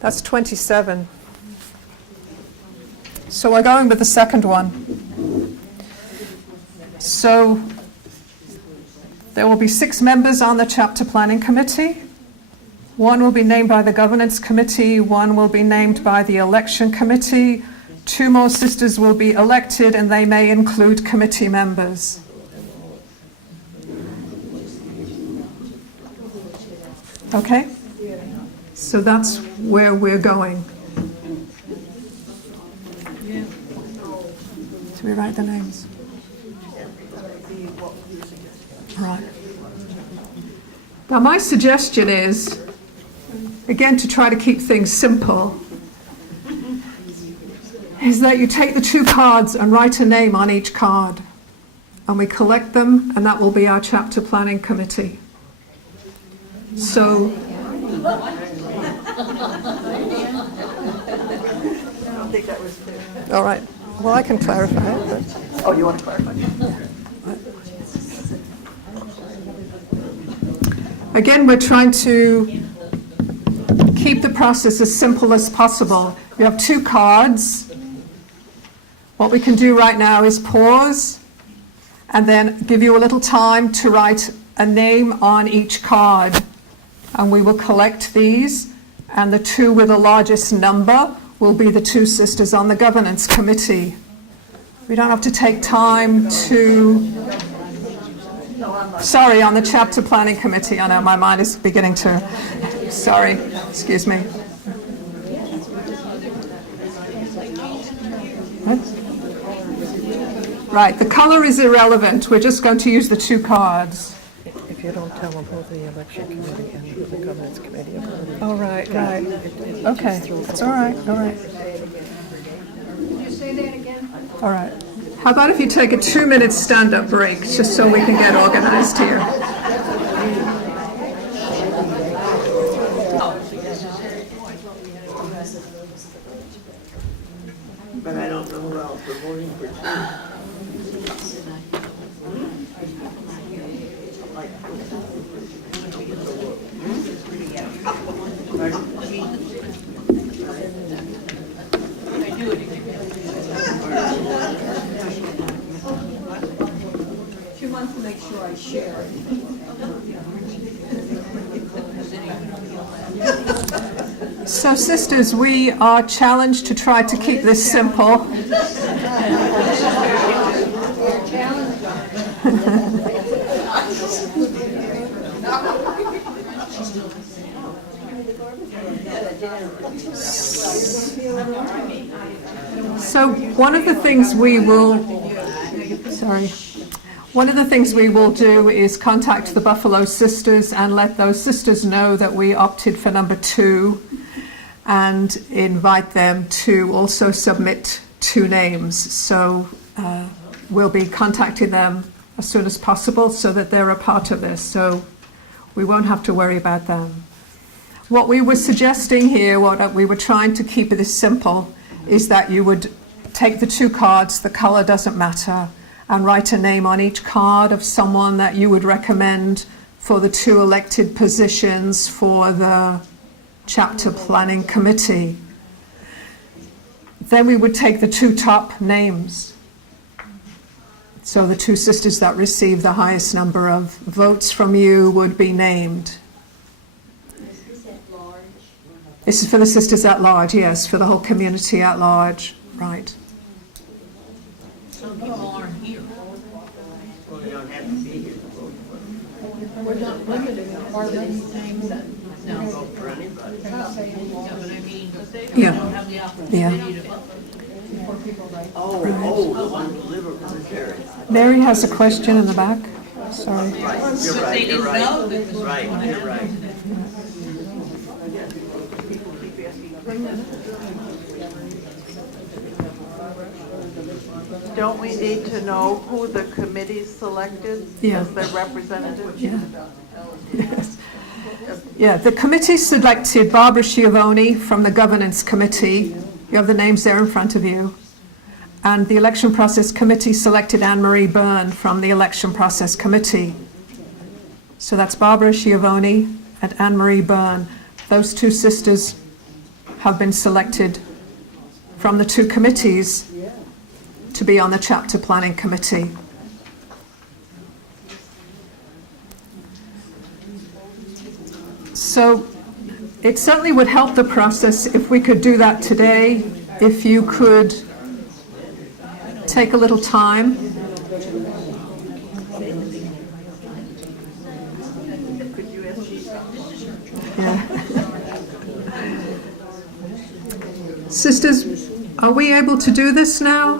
That's 27. So we're going with the second one. So there will be 6 members on the chapter planning committee. 1 will be named by the governance committee, 1 will be named by the election committee, 2 more sisters will be elected, and they may include committee members. Okay? So that's where we're going. Do we write the names? Right. Now my suggestion is, again, to try to keep things simple, is that you take the 2 cards and write a name on each card. And we collect them, and that will be our chapter planning committee. So, all right. Well, I can clarify it. But... Oh, you want to clarify? Again, we're trying to keep the process as simple as possible. We have 2 cards. What we can do right now is pause and then give you a little time to write a name on each card. And we will collect these, and the 2 with the largest number will be the 2 sisters on the governance committee. We don't have to take time to... Sorry, on the chapter planning committee. I know my mind is beginning to... Sorry, excuse me. What? Right, the color is irrelevant. We're just going to use the 2 cards. If you don't tell them both the election committee and the governance committee. Oh, right, right. Okay, it's all right, all right. Can you say that again? All right. How about if you take a 2-minute stand-up break, just so we can get organized here? But I don't know who else we're voting for. She wants to make sure I share. So, sisters, we are challenged to try to keep this simple. So one of the things we will, one of the things we will do is contact the Buffalo Sisters and let those sisters know that we opted for number 2 and invite them to also submit 2 names. So we'll be contacting them as soon as possible so that they're a part of this. So we won't have to worry about them. What we were suggesting here, what we were trying to keep it as simple, is that you would take the 2 cards, the color doesn't matter, and write a name on each card of someone that you would recommend for the 2 elected positions for the chapter planning committee. Then we would take the 2 top names. So the 2 sisters that receive the highest number of votes from you would be named. This is for the sisters at large, yes, for the whole community at large, right. Some people aren't here. Well, they don't have to be here to vote for them. We're not limiting our things. No, vote for anybody. Yeah, but I mean, they Yeah. don't have the opportunity to vote. Oh, the one who live over there. Mary has a question in the back. Sorry. Right, you're right, you're right. Right, you're right. Don't we need to know who the committee selected as their representative? Yeah. Yes. Yeah, the committee selected Barbara Schiavone from the governance committee. You have the names there in front of you. And the Election Process Committee selected Anne-Marie Byrne from the Election Process Committee. So that's Barbara Schiavone and Anne-Marie Byrne. Those two sisters have been selected from the two committees to be on the chapter planning committee. So it certainly would help the process if we could do that today, if you could take a little time. Yeah. Sisters, are we able to do this now?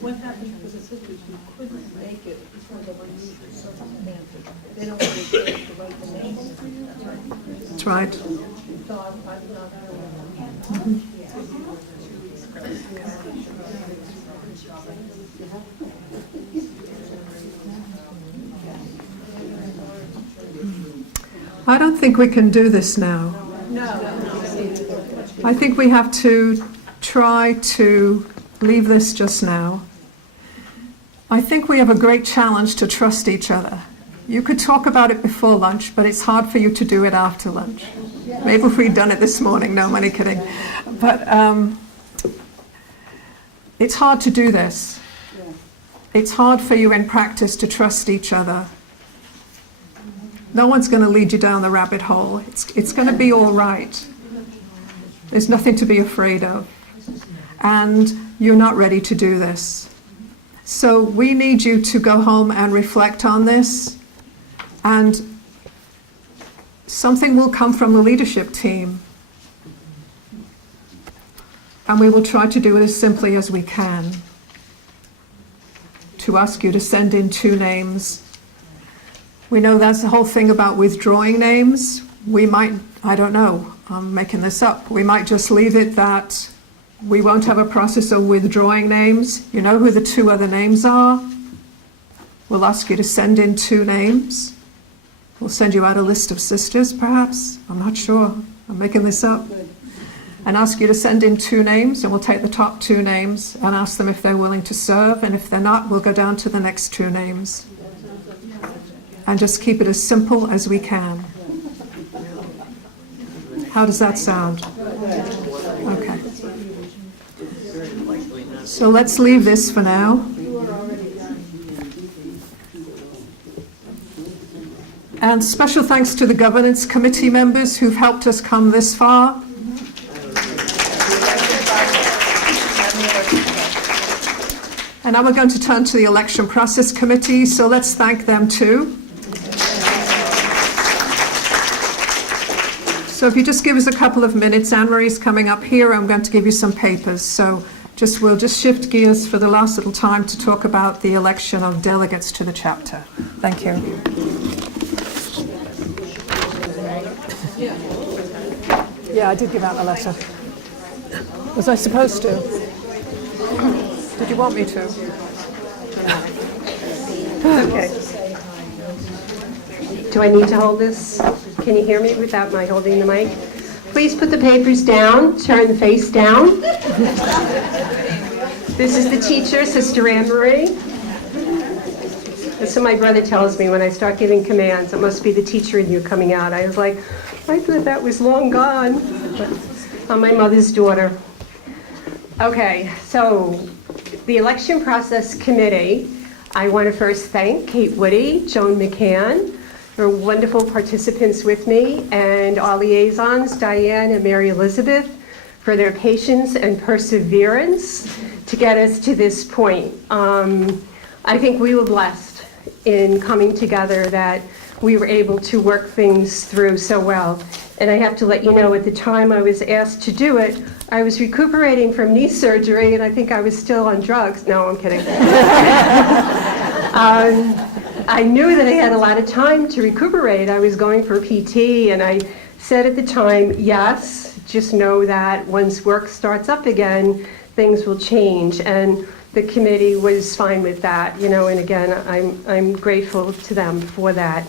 What happened to the sisters who couldn't make it because of unusual circumstances? They don't want to write the names. That's right. So I'm not I don't think we can do this now. I think we have to try to leave this just now. I think we have a great challenge to trust each other. You could talk about it before lunch, but it's hard for you to do it after lunch. Maybe if we'd done it this morning, no, I'm only kidding. But it's hard to do this. It's hard for you in practice to trust each other. No one's going to lead you down the rabbit hole. It's going to be all right. There's nothing to be afraid of. And you're not ready to do this. So we need you to go home and reflect on this. And something will come from the leadership team. And we will try to do it as simply as we can. To ask you to send in 2 names. We know that's the whole thing about withdrawing names. We might, I don't know, I'm making this up. We might just leave it that we won't have a process of withdrawing names. You know who the 2 other names are? We'll ask you to send in 2 names. We'll send you out a list of sisters, perhaps. I'm not sure. I'm making this up. And ask you to send in 2 names, and we'll take the top 2 names and ask them if they're willing to serve. And if they're not, we'll go down to the next 2 names. And just keep it as simple as we can. How does that sound? Okay. So let's leave this for now. And special thanks to the governance committee members who've helped us come this far. And now we're going to turn to the election process committee, so let's thank them too. So if you just give us a couple of minutes, Anne-Marie's coming up here. I'm going to give you some papers. So we'll just shift gears for the last little time to talk about the election of delegates to the chapter. Thank you. Yeah, I did give out a letter. Was I supposed to? Did you want me to? Okay. Do I need to hold this? Can you hear me without my holding the mic? Please put the papers down, turn the face down. This is the teacher, Sister Anne-Marie. That's what my brother tells me when I start giving commands. It must be the teacher in you coming out. I was like, I thought that was long gone. But I'm my mother's daughter. Okay, so the Election Process Committee, I want to first thank Kate Woody, Joan McCann, for wonderful participants with me, and our liaisons, Diane and Mary Elizabeth, for their patience and perseverance to get us to this point. I think we were blessed in coming together that we were able to work things through so well. And I have to let you know, at the time I was asked to do it, I was recuperating from knee surgery, and I think I was still on drugs. No, I'm kidding. I knew that I had a lot of time to recuperate. I was going for PT, and I said at the time, yes, just know that once work starts up again, things will change. And the committee was fine with that, and again, I'm grateful to them for that.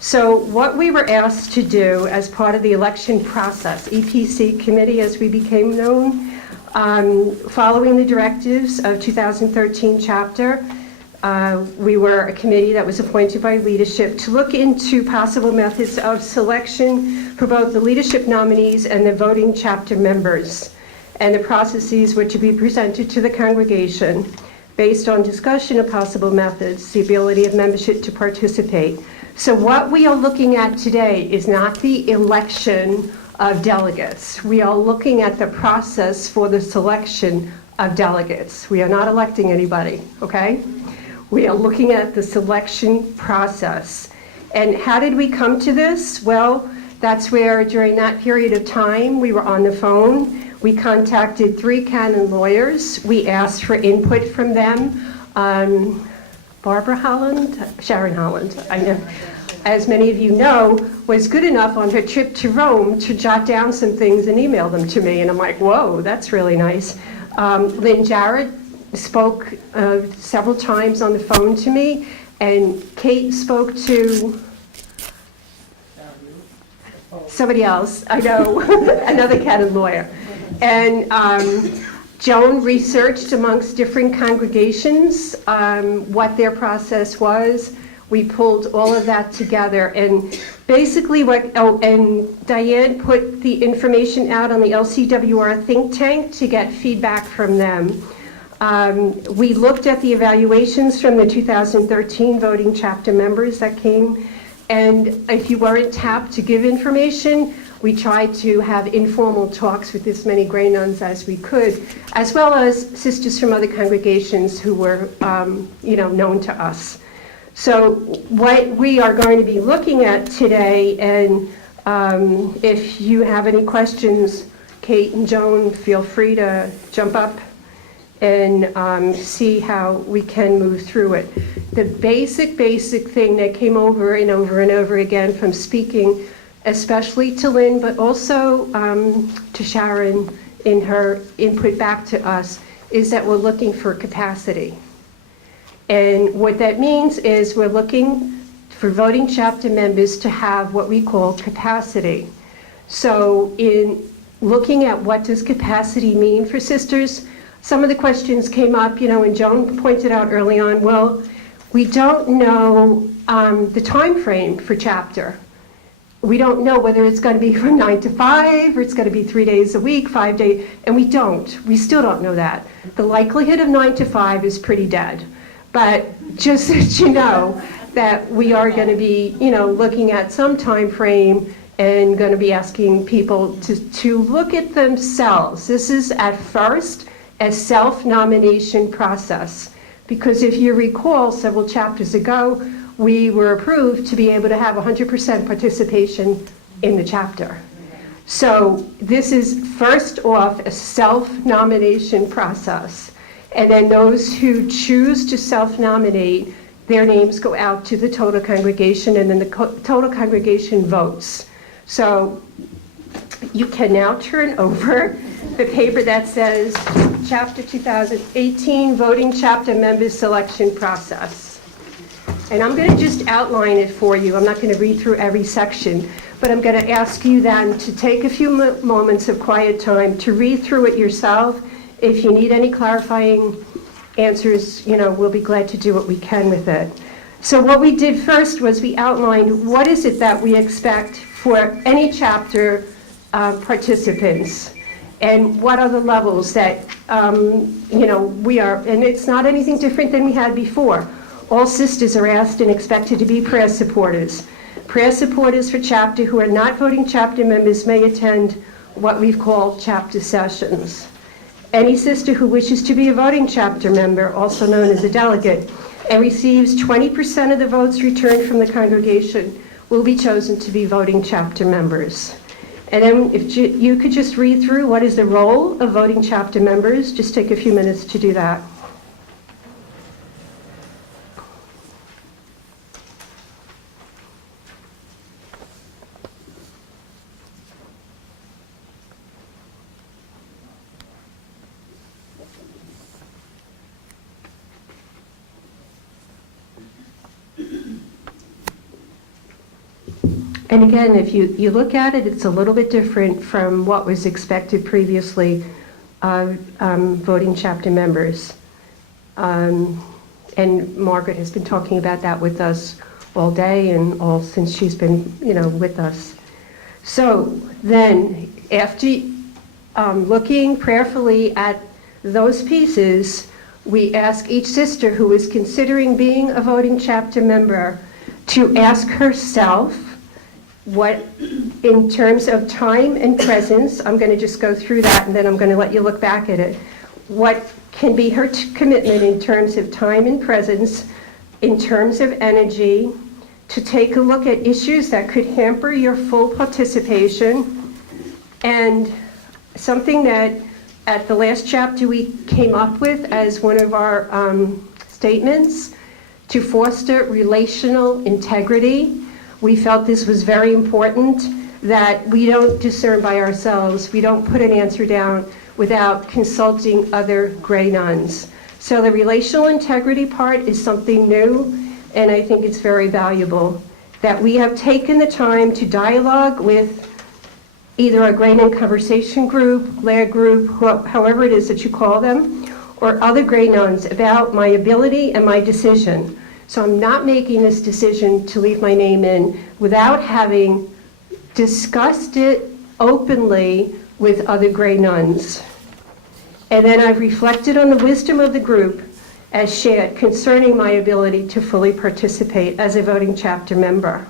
So what we were asked to do as part of the election process, EPC committee as we became known, following the directives of 2013 chapter, we were a committee that was appointed by leadership to look into possible methods of selection for both the leadership nominees and the voting chapter members. And the processes were to be presented to the congregation based on discussion of possible methods, the ability of membership to participate. So what we are looking at today is not the election of delegates. We are looking at the process for the selection of delegates. We are not electing anybody, okay? We are looking at the selection process. And how did we come to this? Well, that's where during that period of time we were on the phone. We contacted 3 canon lawyers. We asked for input from them. Barbara Holland, Sharon Holland, I know, as many of you know, was good enough on her trip to Rome to jot down some things and email them to me. And I'm like, whoa, that's really nice. Lynn Jarrett spoke several times on the phone to me, and Kate spoke to somebody else, I know, another canon lawyer. And Joan researched amongst different congregations what their process was. We pulled all of that together, and basically and Diane put the information out on the LCWR think tank to get feedback from them. We looked at the evaluations from the 2013 voting chapter members that came, and if you weren't tapped to give information, we tried to have informal talks with as many Grey Nuns as we could, as well as sisters from other congregations who were, known to us. So what we are going to be looking at today, and if you have any questions, Kate and Joan, feel free to jump up and see how we can move through it. The basic thing that came over and over and over again from speaking, especially to Lynn, but also to Sharon in her input back to us, is that we're looking for capacity. And what that means is we're looking for voting chapter members to have what we call capacity. So in looking at what does capacity mean for sisters, some of the questions came up, and Joan pointed out early on, well, we don't know the time frame for chapter. We don't know whether it's going to be from 9 to 5, or it's going to be 3 days a week, 5 days, and we still don't know that. The likelihood of 9 to 5 is pretty dead. But just so you know that we are going to be, looking at some time frame and going to be asking people to look at themselves. This is at first a self-nomination process, because if you recall several chapters ago, we were approved to be able to have 100% participation in the chapter. So this is first off a self-nomination process. And then those who choose to self-nominate, their names go out to the total congregation, and then the total congregation votes. So you can now turn over the paper that says Chapter 2018 Voting Chapter Members Selection Process. And I'm going to just outline it for you. I'm not going to read through every section, but I'm going to ask you then to take a few moments of quiet time to read through it yourself. If you need any clarifying answers, we'll be glad to do what we can with it. So what we did first was we outlined what is it that we expect for any chapter participants, and what are the levels that, we are, and it's not anything different than we had before. All sisters are asked and expected to be prayer supporters. Prayer supporters for chapter who are not voting chapter members may attend what we've called chapter sessions. Any sister who wishes to be a voting chapter member, also known as a delegate, and receives 20% of the votes returned from the congregation will be chosen to be voting chapter members. And then if you could just read through what is the role of voting chapter members, just take a few minutes to do that. And again, if you look at it, it's a little bit different from what was expected previously of voting chapter members. And Margaret has been talking about that with us all day and all since she's been, with us. So then, after looking prayerfully at those pieces, we ask each sister who is considering being a voting chapter member to ask herself what, in terms of time and presence, I'm going to just go through that and then I'm going to let you look back at it. What can be her commitment in terms of time and presence, in terms of energy, to take a look at issues that could hamper your full participation, and something that at the last chapter we came up with as one of our statements, to foster relational integrity. We felt this was very important, that we don't discern by ourselves, we don't put an answer down without consulting other gray nuns. So the relational integrity part is something new, and I think it's very valuable, that we have taken the time to dialogue with either a gray nun conversation group, lair group, however it is that you call them, or other gray nuns about my ability and my decision. So I'm not making this decision to leave my name in without having discussed it openly with other gray nuns. And then I've reflected on the wisdom of the group as shared concerning my ability to fully participate as a voting chapter member.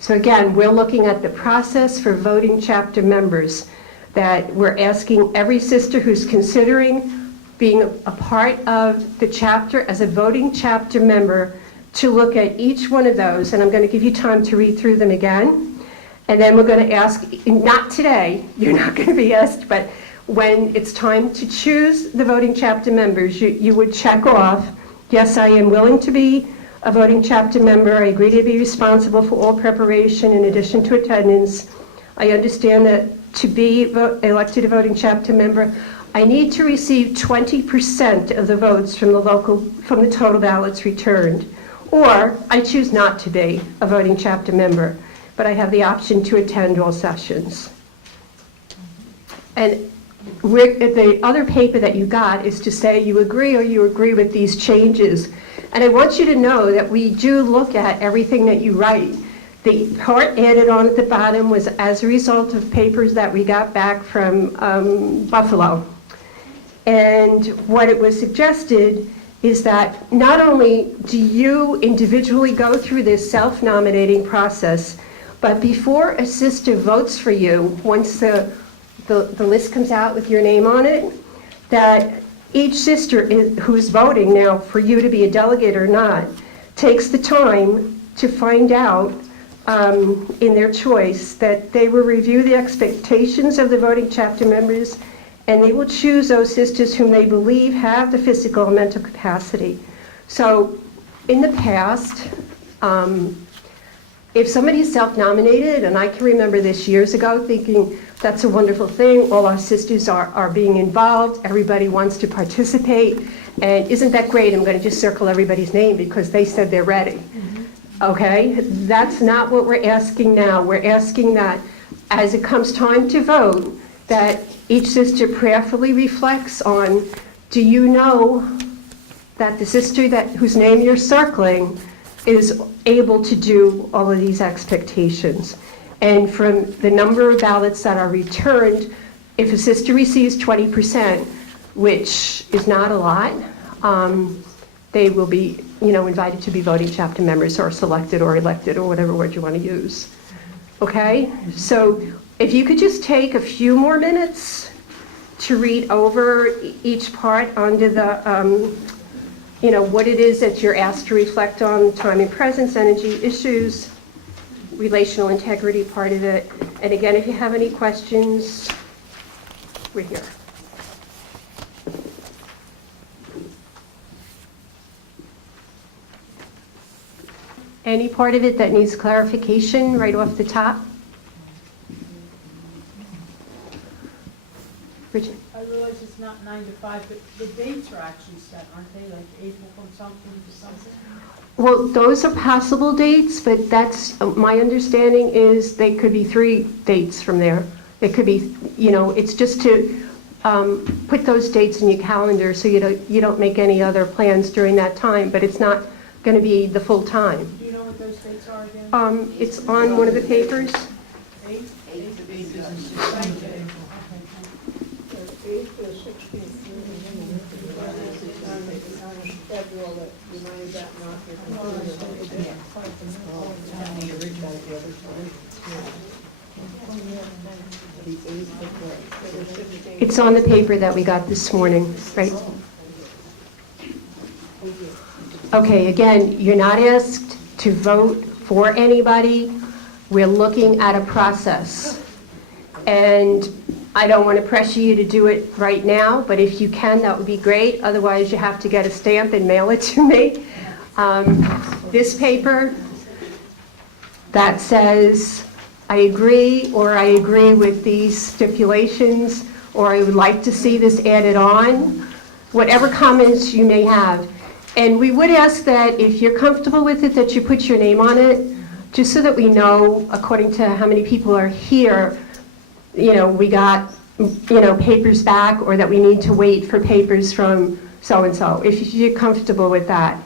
So again, we're looking at the process for voting chapter members, that we're asking every sister who's considering being a part of the chapter as a voting chapter member to look at each one of those, and I'm going to give you time to read through them again. And then we're going to ask, not today, you're not going to be asked, but when it's time to choose the voting chapter members, you would check off, yes, I am willing to be a voting chapter member. I agree to be responsible for all preparation in addition to attendance. I understand that to be elected a voting chapter member, I need to receive 20% of the votes from the total ballots returned. Or I choose not to be a voting chapter member, but I have the option to attend all sessions. And the other paper that you got is to say you agree or you agree with these changes. And I want you to know that we do look at everything that you write. The part added on at the bottom was as a result of papers that we got back from Buffalo. And what it was suggested is that not only do you individually go through this self-nominating process, but before a sister votes for you, once the list comes out with your name on it, that each sister who's voting now for you to be a delegate or not takes the time to find out in their choice that they will review the expectations of the voting chapter members, and they will choose those sisters whom they believe have the physical and mental capacity. So in the past, if somebody's self-nominated, and I can remember this years ago thinking, that's a wonderful thing, all our sisters are being involved, everybody wants to participate, and isn't that great? I'm going to just circle everybody's name because they said they're ready. Okay? That's not what we're asking now. We're asking that as it comes time to vote, that each sister prayerfully reflects on, do you know that the sister whose name you're circling is able to do all of these expectations? And from the number of ballots that are returned, if a sister receives 20%, which is not a lot, they will be, invited to be voting chapter members or selected or elected or whatever word you want to use. Okay? So if you could just take a few more minutes to read over each part under the, what it is that you're asked to reflect on, time and presence, energy issues, relational integrity part of it. And again, if you have any questions, we're here. Any part of it that needs clarification right off the top? Bridget? I realize it's not 9 to 5, but the dates are actually set, aren't they? Like April from something to something? Well, those are possible dates, but that's, my understanding is they could be 3 dates from there. It could be, it's just to put those dates in your calendar so you don't make any other plans during that time, but it's not going to be the full time. Do you know what those dates are again? It's on one of the papers. 8th or 16th. Schedule that reminded that It's on the paper that we got this morning, right? Okay, again, you're not asked to vote for anybody. We're looking at a process. And I don't want to pressure you to do it right now, but if you can, that would be great. Otherwise, you have to get a stamp and mail it to me. This paper that says, I agree, or I agree with these stipulations, or I would like to see this added on, whatever comments you may have. And we would ask that if you're comfortable with it, that you put your name on it, just so that we know, according to how many people are here, we got, papers back, or that we need to wait for papers from so-and-so, if you're comfortable with that.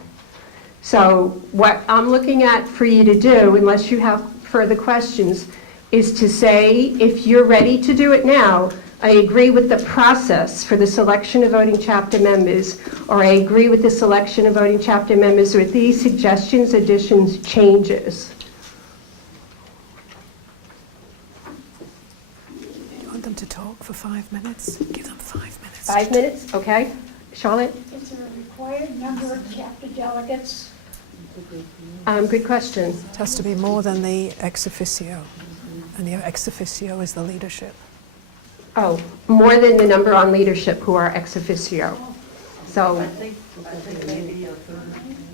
So what I'm looking at for you to do, unless you have further questions, is to say, if you're ready to do it now, I agree with the process for the selection of voting chapter members, or I agree with the selection of voting chapter members with these suggestions, additions, changes. Want them to talk for 5 minutes? Give them 5 minutes. 5 minutes, okay. Charlotte? Is there a required number of chapter delegates? Good question. It has to be more than the ex officio, and the ex officio is the leadership. Oh, more than the number on leadership who are ex officio. So, I think maybe a third,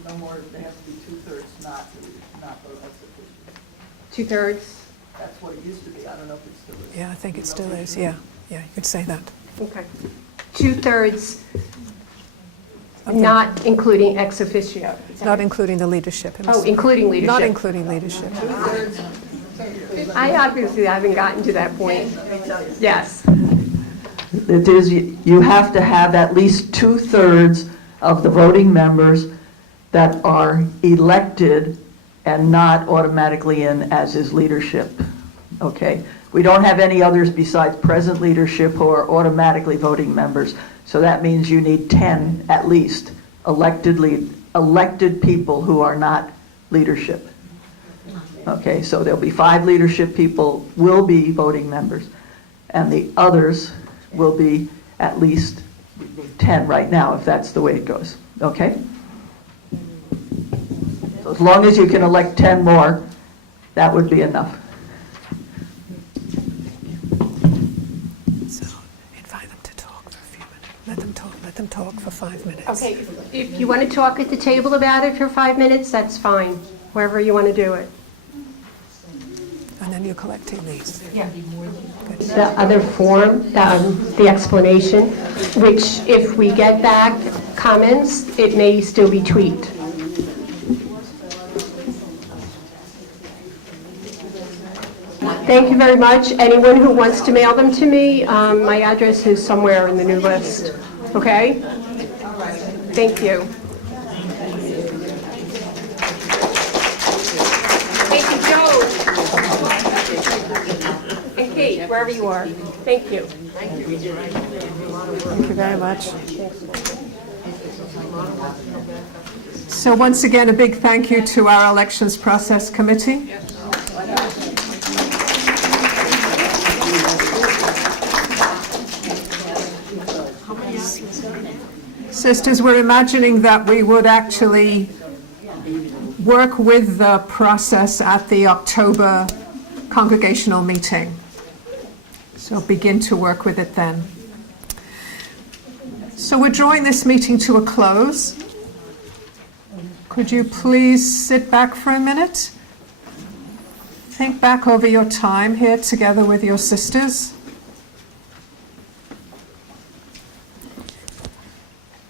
no more, there has to be 2/3 not the ex officio. 2/3? That's what it used to be. I don't know if it still is. Yeah, I think it still is. Yeah, you could say that. Okay. 2/3, not including ex officio. Not including the leadership. Oh, including leadership. Not including leadership. I obviously haven't gotten to that point. Yes. It is, you have to have at least 2/3 of the voting members that are elected and not automatically in as is leadership. Okay? We don't have any others besides present leadership who are automatically voting members. So that means you need 10 at least elected people who are not leadership. Okay, so there'll be 5 leadership people will be voting members, and the others will be at least 10 right now, if that's the way it goes. Okay? So as long as you can elect 10 more, that would be enough. So invite them to talk for a few minutes. Let them talk for 5 minutes. Okay, if you want to talk at the table about it for 5 minutes, that's fine, wherever you want to do it. And then you're collecting these. Yeah. The other form, the explanation, which if we get back comments, it may still be tweaked. Thank you very much. Anyone who wants to mail them to me, my address is somewhere in the new list. Okay? Thank you. Thank you, Joe. And Kate, wherever you are. Thank you. Thank you very much. So once again, a big thank you to our Elections Process Committee. Sisters, we're imagining that we would actually work with the process at the October congregational meeting. So begin to work with it then. So we're drawing this meeting to a close. Could you please sit back for a minute? Think back over your time here together with your sisters.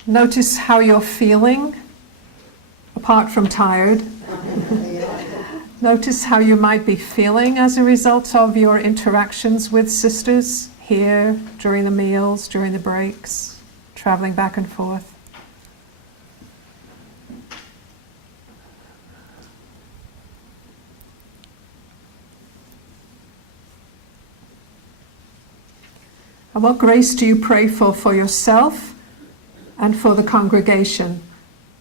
Notice how you're feeling upon apart from tired. Notice how you might be feeling as a result of your interactions with sisters here, during the meals, during the breaks, traveling back and forth. And what grace do you pray for yourself and for the congregation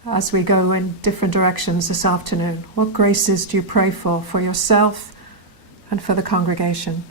as we go in different directions this afternoon? What graces do you pray for yourself and for the congregation?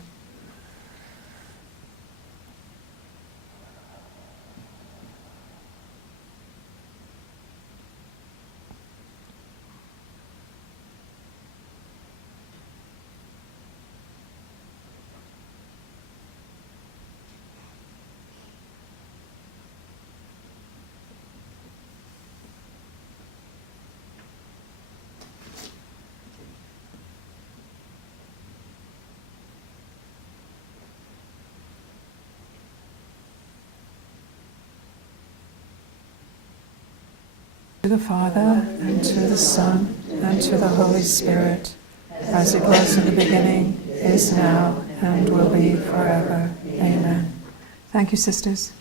To the Father, and to the Son, and to the Holy Spirit, as it was in the beginning, is now, and will be forever. Amen. Thank you, sisters.